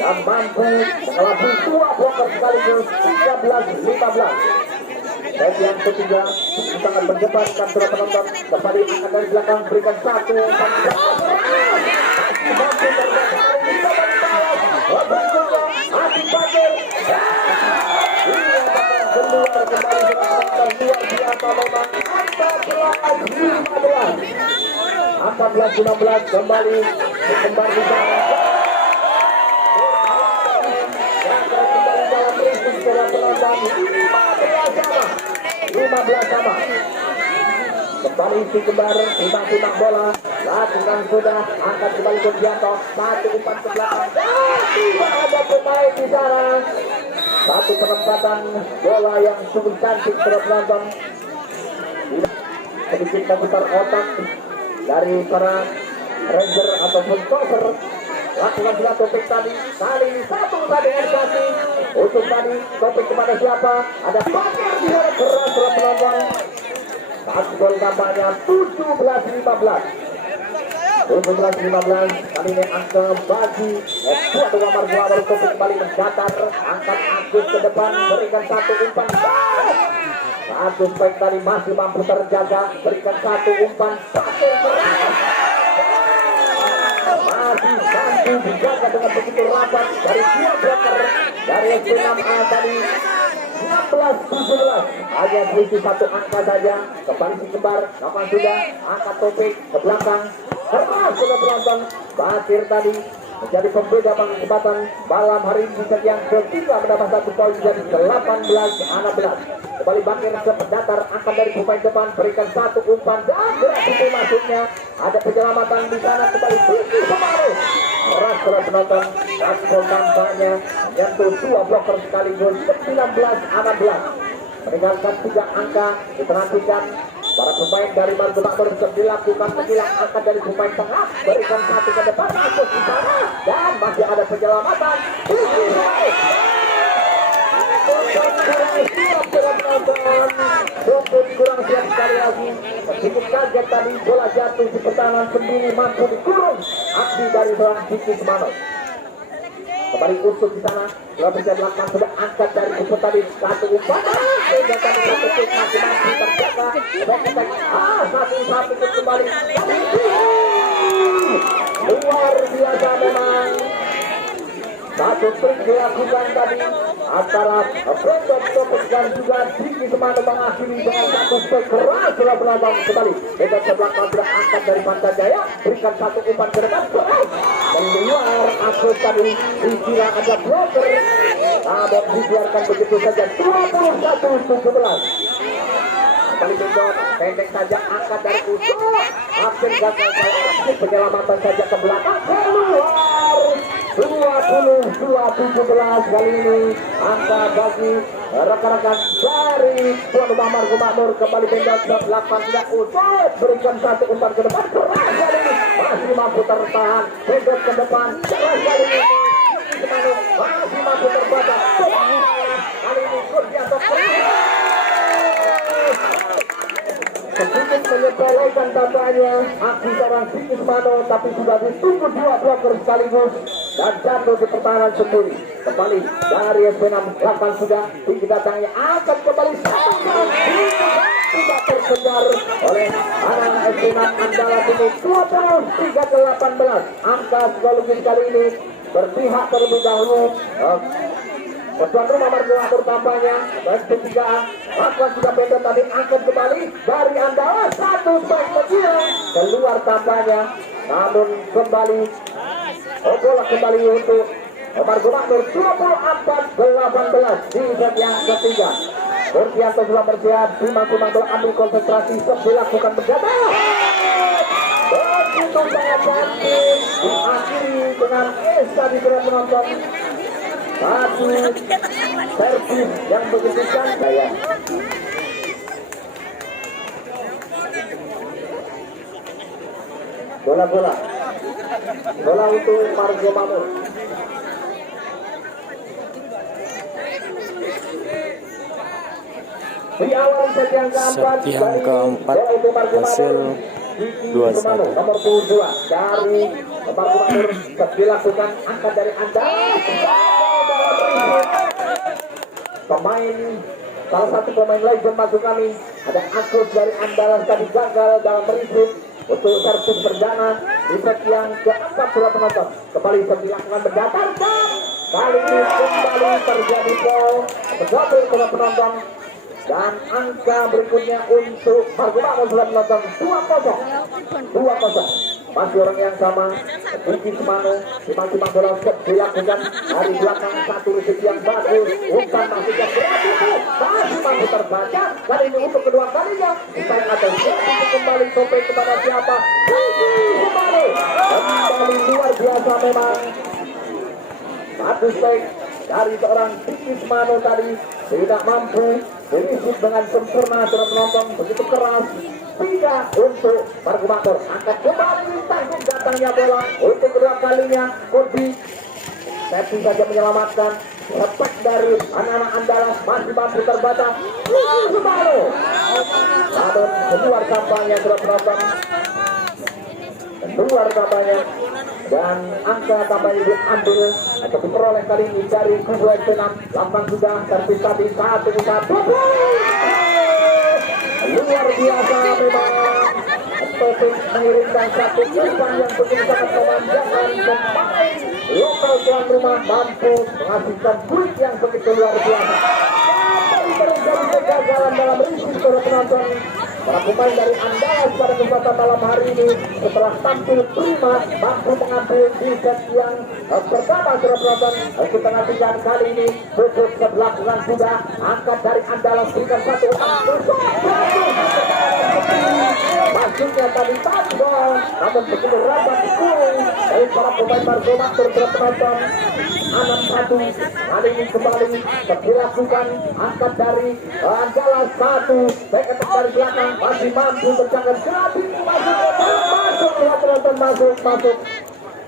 dan mampu mengelabui dua blocker sekaligus 13-15 set yang ketiga sangat mendepankan sudah penonton kembali akan dari belakang berikan satu mampu keluar kembali dengan luar biasa memang 14-15 kembali kembar di sana kembali dalam Risik setelah penonton 15 sama kembali si kembar timbang bola lakukan sudah angkat kembali Purjanto satu umpan ke belakang tidak ada pemain di sana satu penempatan bola yang sungguh cantik terhadap penonton sedikit memutar otak dari para ranger ataupun cover lakukan sudah Topik tadi. Kali ini satu tadi Edgasi. Untuk tadi Topik kepada siapa? Ada Bakir di dalam keras dalam penonton. Saat gol kampanye 17-15. 17-15. Kali ini angka bagi Tuan Wamar baru Topik kembali mendatar. Angkat Agus ke depan, berikan satu umpan. Satu spek tadi masih mampu terjaga, berikan satu umpan. Satu keras. Masih mampu dijaga dengan begitu rapat dari dua blocker dari SP6A tadi. 16-17, hanya selisih satu angka saja. Kembali si kembar, kapan sudah angkat Topik ke belakang. Keras sudah penonton. Bakir tadi menjadi pembeda bagi kesempatan malam hari ini yang ketiga mendapat satu poin jadi 18-16. Kembali Bakir ke pendatar, angkat dari pemain depan, berikan satu umpan dan gerak itu masuknya. Ada penyelamatan di sana, kembali tinggi separuh. Keras sudah penonton. Gol kampanye menyentuh dua bloker sekaligus 19-16. Meninggalkan 3 angka, diperhatikan para pemain dari Margo Makmur dilakukan menghilang angkat dari pemain tengah, berikan satu ke depan, masuk di sana dan masih ada penyelamatan. Kurang siap sekali lagi. Sedikit kaget tadi bola jatuh di pertahanan sendiri, mampu dikurung aksi dari seorang Diki Semano. Kembali usut di sana, sudah bisa dilakukan, sudah angkat dari kumpul tadi satu umpan. Sudah tadi satu klik masih terjaga. Satu kembali. Luar biasa memang. Satu trik dilakukan tadi antara Brandon Topik dan juga Diki Semano mengakhiri dengan satu spek keras sudah berlambang kembali. Bebas sebelah sudah angkat dari Pantajaya, berikan satu umpan ke depan keras. Dan luar Agus tadi dikira ada blocker, namun dibiarkan begitu saja. 21-17. Kembali Bendot, pendek saja angkat dari usul. Hampir gagal saya penyelamatan saja ke belakang. Keluar 20-17 kali ini angka bagi rekan-rekan dari Tuan Rumah Margo Makmur. Kembali Bendot ke belakang tidak usul, berikan satu umpan ke depan keras kali ini masih mampu tertahan. Bendot ke depan keras kali ini masih mampu terbatas. Kali ini Kurdianto sedikit menyepelekan tampaknya aksi seorang Diki Semano, tapi sudah ditunggu dua blocker sekaligus dan jatuh di pertahanan sendiri. Kembali dari SP6 8 sudah didatangi, akan kembali satu tidak terkejar oleh anak SP6 Andalas ini. 23-18 angka psikologis kali ini berpihak terlebih dahulu. Tuan Rumah Margo Makmur tampaknya dan ketigaan maka sudah beda tadi angkat kembali dari Andalas, satu spek menghilang keluar tampaknya, namun kembali bola kembali untuk Margo Makmur. 24-18 di set yang ketiga. Kurdianto sudah bersiap, Bimang ambil konsentrasi, dilakukan penjaga. Begitu sangat cantik diakhiri dengan Esa di dalam penonton. Satu servis yang begitu cantik ya. Bola untuk Margo Makmur. Di awal set yang keempat hasil 2-1. nomor 22 dari Margo Makmur dilakukan angkat dari Andalas. Salah satu pemain legend masuk kami, ada Agus dari Andalas tadi gagal dalam merisip untuk servis perdana di set yang keempat sudah penonton. Kembali dilakukan berdatar dan kali ini kembali terjadi gol double sudah penonton. Dan angka berikutnya untuk Margo Makmur sudah menonton 2-0. Masih orang yang sama, Diki Semano, Simang bola dilakukan dari belakang, satu rezeki yang bagus, umpan masih yang berat itu, masih mampu terbaca. Kali ini untuk kedua kalinya, upaya atas untuk kembali Topik kepada siapa? Diki Semano. Kembali luar biasa memang. Satu spek dari seorang Diki Semano tadi tidak mampu dirisip dengan sempurna, sudah menonton begitu keras. Tidak untuk Margo Makmur, angkat kembali tanggung datangnya bola untuk kedua kalinya. Kodi tapi saja menyelamatkan. Lepas dari anak-anak Andalas masih mampu terbatas. Subaru namun keluar tampaknya sudah penonton, keluar tampaknya, dan angka tampaknya diambil atau diperoleh kali ini dari kubu F6. Lambang sudah terpisah tadi 1-1. Luar biasa memang. Topik mengirimkan satu umpan yang begitu sangat memanjakan. Pemain lokal tuan rumah mampu menghasilkan gol yang begitu luar biasa. Kembali terjadi kegagalan dalam risiko para penonton. Para pemain dari Andalas pada kesempatan malam hari ini setelah tampil prima mampu mengambil di set yang pertama para penonton. Kita nantikan kali ini pukul 11 sudah angkat dari Andalas berikan satu umpan. Masuknya tadi touchball, namun begitu rapat kurung dari para pemain Margo Makmur penonton. 6-1 kali ini kembali dilakukan angkat dari Andalas 1 baik atas dari belakang masih mampu terjangkau gratis masuk masuk.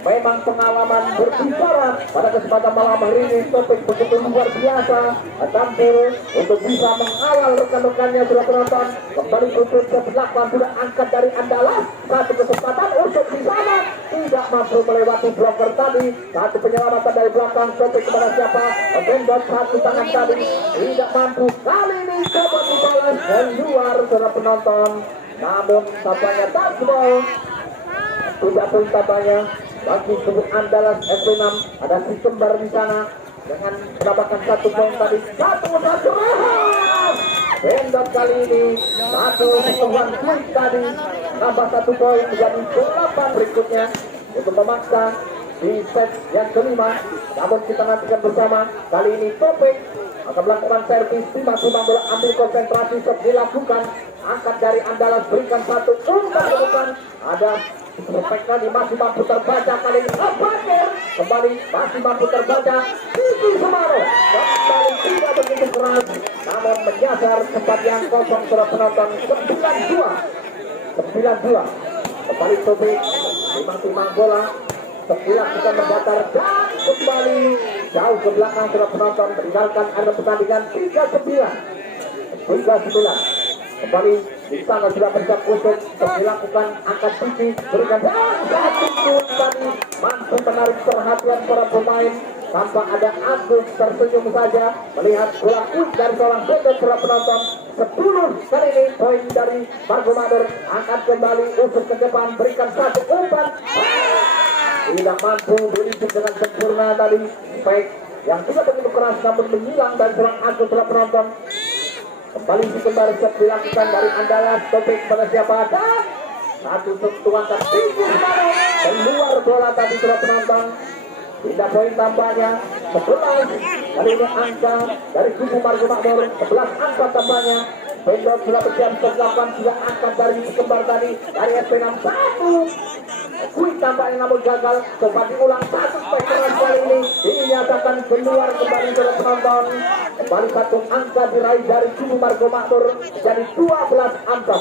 Memang pengalaman berbicara pada kesempatan malam hari ini. Topik begitu luar biasa tampil untuk bisa mengawal rekan-rekannya sudah penonton. Kembali pukul 11 sudah angkat dari Andalas, satu kesempatan untuk di sana tidak mampu melewati blocker tadi. Satu penyelamatan dari belakang. Topik kepada siapa? Bendot satu tangan tadi tidak mampu. Kali ini coba dibalas dan luar sudah penonton. Namun tampaknya touchball. Tidak pun tampaknya bagi kubu Andalas F6. Ada si kembar di sana dengan mendapatkan 1 poin tadi. 1-1. Bendot kali ini satu sentuhan quick tadi tambah 1 poin menjadi 8 berikutnya untuk memaksa di set yang kelima. Namun kita nantikan bersama kali ini Topik akan melakukan servis. Tiba-tiba bola ambil konsentrasi dilakukan. Angkat dari Andalas berikan 1 umpan ke depan. Ada Topik tadi masih mampu terbaca kali ini. Kembali masih mampu terbaca. Kiki Subaru kembali tidak begitu keras, namun menyasar tempat yang kosong sudah penonton. 9-2. Kembali Topik timang-timang bola. Sekilas kita membatar dan kembali jauh ke belakang sudah penonton. Meninggalkan ada pertandingan 3-9. Kembali di sana sudah bersiap kusut dilakukan angkat tinggi berikan satu pun tadi mampu menarik perhatian para pemain tanpa ada Agus tersenyum saja melihat bola dari seorang Bendot para penonton. 10 kali ini poin dari Margo Makmur. Angkat kembali usut ke depan berikan 1 umpan tidak mampu berisi dengan sempurna tadi. Baik yang tidak begitu keras namun menghilang dari seorang Agus para penonton. Kembali kembali dilakukan dari Andalas. Topik pada siapa? Dan satu sentuhan tertinggi keluar bola tadi sudah penonton. Tidak poin tambahnya 11. Kali ini angka dari kubu Margo Makmur 11 angka tambahnya. Bendot sudah bersiap untuk melakukan sudah angkat dari kembar tadi dari SP6 1. Quick tampaknya namun gagal. Coba diulang 1 keras kali ini dinyatakan keluar kembali sudah penonton. Kembali 1 angka diraih dari kubu Margo Makmur jadi 12 angka.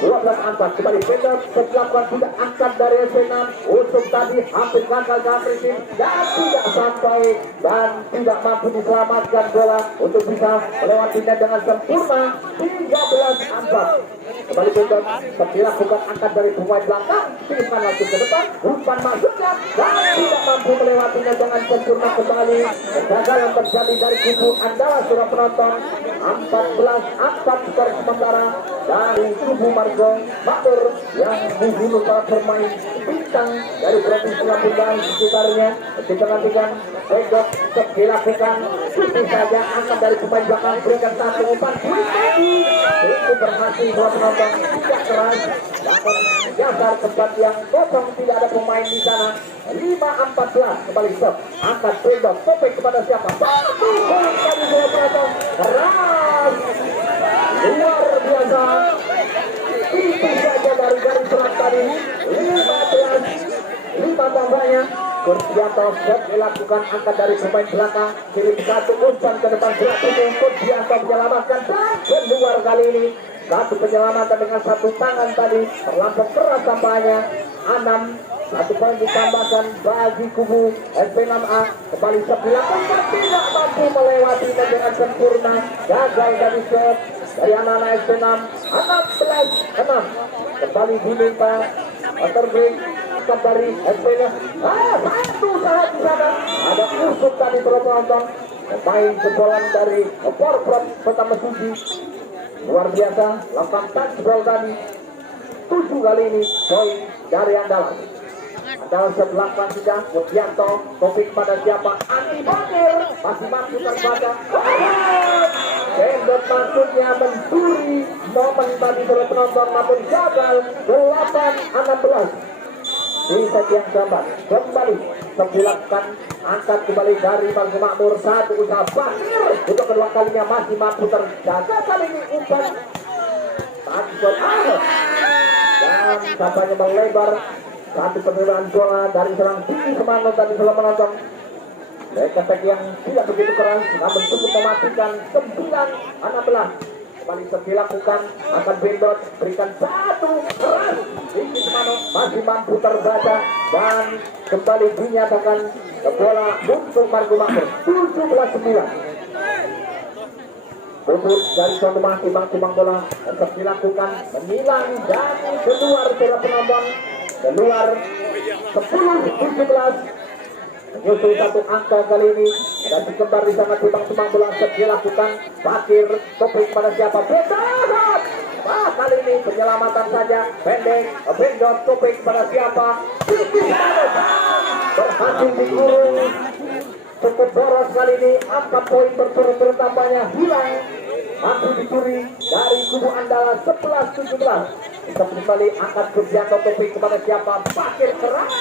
Kembali Bendot setelah sudah angkat dari SP6 untuk tadi hampir gagal dan tidak sampai dan tidak mampu diselamatkan bola untuk bisa melewatinya dengan sempurna. 13 angka. Kembali Bendot dilakukan angkat dari pemain belakang pilihkan langsung ke depan umpan masuknya dan tidak mampu melewatinya dengan sempurna. Kembali kegagalan terjadi dari kubu Andalas sudah penonton. 14 angka skor sementara dari kubu Margo Makmur yang membunuh para pemain bintang dari provinsi Lampung dan sekitarnya. Kita nantikan Bendot dilakukan itu saja angkat dari pemain belakang berikan 1 umpan itu berhasil buat penonton. Tidak keras dapat dasar tempat yang kosong tidak ada pemain di sana. 5-14 kembali stop angkat Bendot. Topik kepada siapa? Satu bola kali bola penonton keras luar biasa. Itu saja dari garis serat tadi 5 tambahnya. Kursianto dilakukan angkat dari pemain belakang kirim 1 umpan ke depan gratis untuk Kursianto menyelamatkan dan keluar kali ini. 1 penyelamatan dengan 1 tangan tadi terlampau keras tampaknya. 6 1 poin ditambahkan bagi kubu SP6A. Kembali sebelah umpan tidak mampu melewati dengan sempurna. Gagal dari set dari anak-anak SP6. 16-6. Kembali diminta terbang dari SP6. Satu salah di sana. Ada usuk tadi penonton. Pemain jebolan dari Porprov Kota Mesuji. Luar biasa, lakukan touchball tadi. 7 kali ini poin dari Andalas. Andalas sebelakang sudah Mujianto, topik pada siapa? Andi Bakir, masih mampu terbaca. Gendot maksudnya mencuri momen tadi para penonton, namun gagal. 8-16 di set yang keempat. Kembali terbilangkan angkat kembali dari Margo Makmur. 1 usaha Bakir untuk kedua kalinya masih mampu terjaga. Kali ini umpan touchball dan kampanye melebar. 1 penerimaan bola dari serang tinggi Semano tadi selama menonton. Ketek yang tidak begitu keras namun cukup mematikan. 9-16 kembali dilakukan, akan Bendot berikan 1 keras. Tinggi Semano masih mampu terbaca dan kembali dinyatakan bola untuk Margo Makmur. 17-9. Untuk dari tuan rumah timbang bola tetap dilakukan, menilang dari keluar bola penonton, keluar 10-17. Menyusul 1 angka kali ini ada si kembar di sana timbang bola tetap dilakukan. Bakir topik pada siapa? Bendot. Kali ini penyelamatan saja pendek. Bendot topik pada siapa? Berhasil dikurung. Cukup boros kali ini. 4 poin berturut-turut tampaknya hilang. Mampu dicuri dari kubu Andalas. 11-17. Kita kembali angkat Sugianto topik kepada siapa? Bakir keras.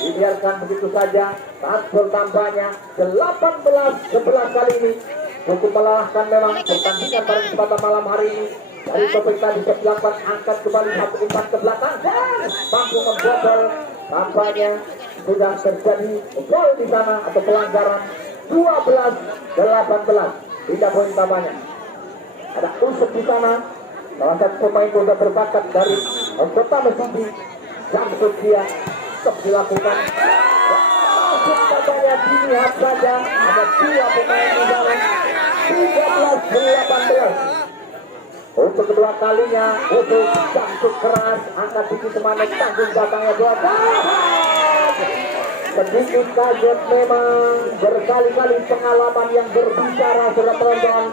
Dibiarkan begitu saja. Transfer tampaknya 18-11 kali ini. Cukup melelahkan memang pertandingan pada kesempatan malam hari ini. Dari topik tadi ke-8 angkat kembali 1 umpan ke belakang dan mampu membobol. Tampaknya sudah terjadi gol di sana atau pelanggaran. 12-18. Tidak poin tambahnya. Ada usuk di sana. Salah satu pemain muda berbakat dari Kota Mesuji, Jamsud dia tetap dilakukan. Usuk tambahnya dilihat saja. Ada 2 pemain di sana. 13-18. Untuk kedua kalinya untuk Jamsud keras. Angkat tinggi Semano, tanggung datangnya bola. Sedikit kaget memang, berkali-kali pengalaman yang berbicara sudah penonton.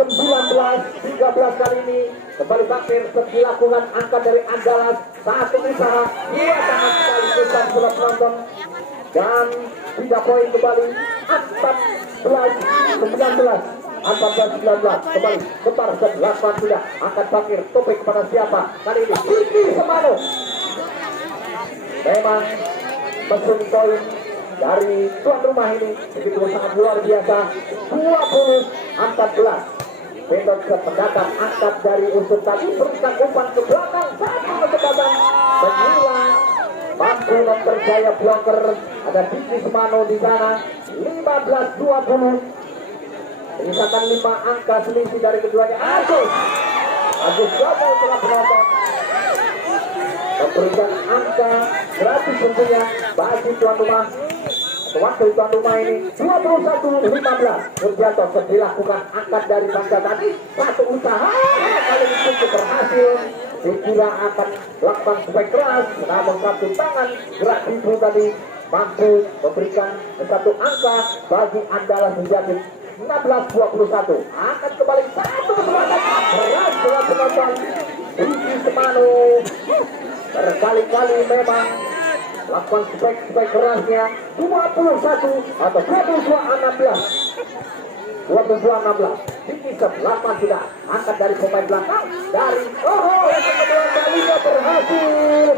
19-13 kali ini kembali Bakir dilakukan angkat dari Andalas. 1 usaha, 2 tangan sekaligus sudah penonton dan 3 poin kembali. 14-19 kembali kembar 8 sudah angkat Bakir topik kepada siapa kali ini? Tinggi Semano. Memang mesin poin dari tuan rumah ini begitu sangat luar biasa. 20-14. Bendot pendatang angkat dari usut tadi, berikan umpan ke belakang. 1 kecepatan menghilang, mampu mempercaya blocker. Ada Tinggi Semano di sana. 15-20. Menyisakan 5 angka selisih dari keduanya. Agus gagal telah penonton. Memberikan angka gratis tentunya bagi tuan rumah. Waktu tuan rumah ini 21-15. Mujianto dilakukan angkat dari bangsa tadi. 1 usaha kali ini cukup berhasil. Dikira akan lakukan spek keras, namun 1 tangan gerak ibu tadi mampu memberikan 1 angka bagi Andalas menjadi 16-21. Akan kembali 1 keselamatan keras dengan penonton. Tinggi Semano berkali-kali memang lakukan spek kerasnya. 21 atau 22-16. 22-16. Tinggi 8 sudah angkat dari pemain belakang dari yang kedua kalinya berhasil.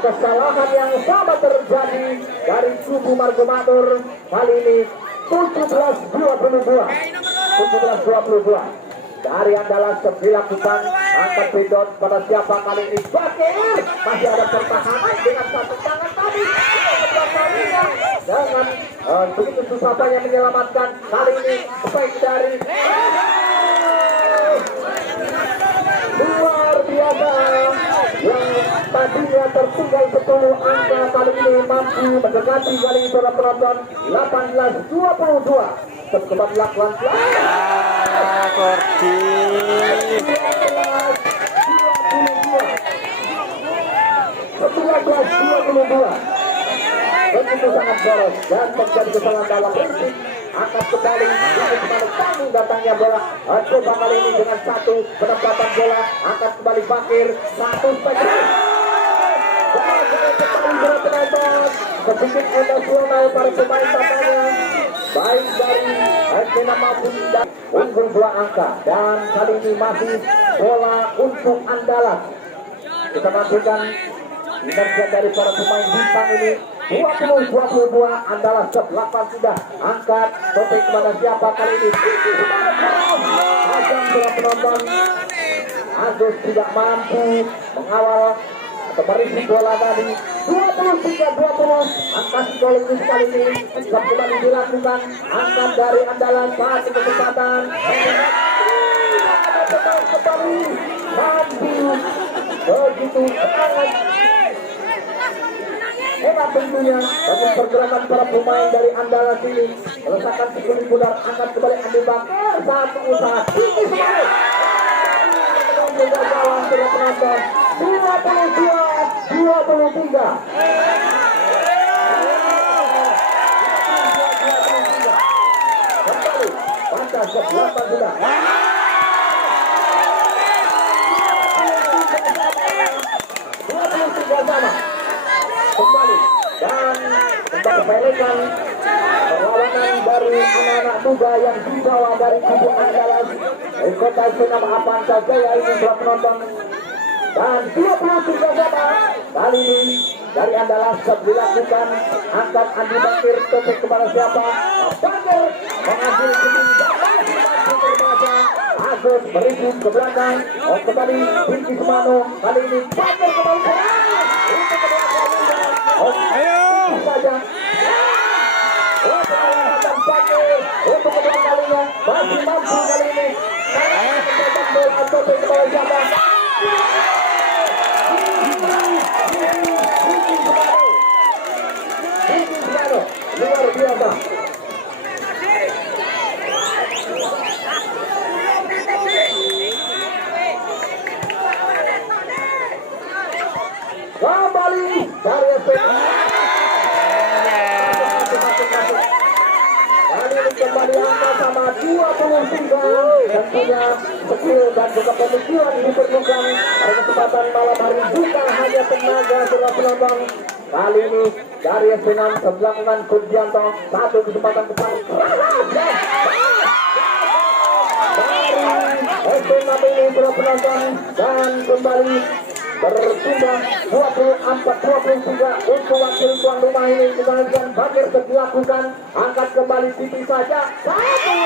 Kesalahan yang sama terjadi dari kubu Margo Makmur. Kali ini 17-22. Dari Andalas dilakukan angkat Bendot pada siapa kali ini? Bakir. Masih ada pertahanan dengan 1 tangan tadi. Dengan begitu susah yang menyelamatkan. Kali ini baik dari luar biasa yang tadi Persija tertinggal 10 angka kali ini mampu mendekati kali ini para penonton 18-22. Kembali lakukan Kordi 19-22. Begitu sangat boros dan terjadi kesalahan dalam prinsip. Angkat kembali tanggung datangnya bola. Coba kali ini dengan satu penempatan bola. Angkat kembali Bakir. Satu spesial. Kembali penonton. Sedikit emosional para pemain tampaknya. Baik dari Argentina maupun unggul 2 angka. Dan kali ini masih bola untuk Andalas. Kita nantikan kinerja dari para pemain bintang ini. 20-22 Andalas ke-8 sudah angkat topik kepada siapa kali ini. Ajang para penonton. Agus tidak mampu mengawal atau merisi bola tadi. 23-20 angkat psikologis kali ini kembali dilakukan. Angkat dari Andalas saat kesempatan. Kembali mampu begitu sangat hebat tentunya bagi pergerakan para pemain dari Andalas ini. Meletakkan psikologi pudar, angkat kembali Andi Bakar. Satu usaha tinggi sekali. Gawang sudah penonton 22-23. Kembali pantas ke-8 sudah. Sama kembali dan kembalikan perlawanan dari anak-anak muda yang dibawa dari kubu Andalas dari kota Senam Avanza Jaya ini para penonton. Dan 23 sama kali ini dari Andalas dilakukan. Angkat Andi Bakir topik kepada siapa? Bakir mengambil ketinggian terbaca. Agus berikut ke belakang. Kembali Pinky Semano. Kali ini Bakir kembali ke untuk kedua kalinya. Ayo saja. Untuk kedua kalinya masih mampu kali ini. Mencetak bola topik kepada siapa? Luar biasa. Kembali dari SP. Kembali angka sama 23. Tentunya skill dan juga pemikiran diperlukan pada kesempatan malam hari, bukan hanya tenaga seluruh penonton. Kali ini dari Senam melakukan Kurdianto satu kesempatan kembali dari Senam ini seluruh penonton dan kembali bertambah 24-23 untuk wakil tuan rumah ini. Kemudian Bakir dilakukan, angkat kembali tipis saja. Satu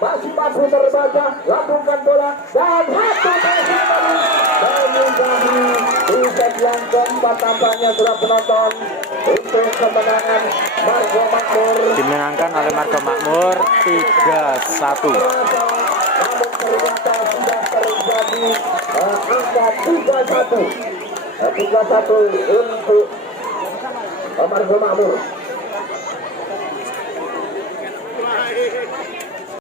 masih mampu terbaca, lakukan bola dan satu kembali menyudahi set yang keempat tampaknya sudah penonton untuk kemenangan Margo Makmur. Dimenangkan oleh Margo Makmur 3-1. Namun ternyata sudah terjadi angka 3-1 untuk Margo Makmur.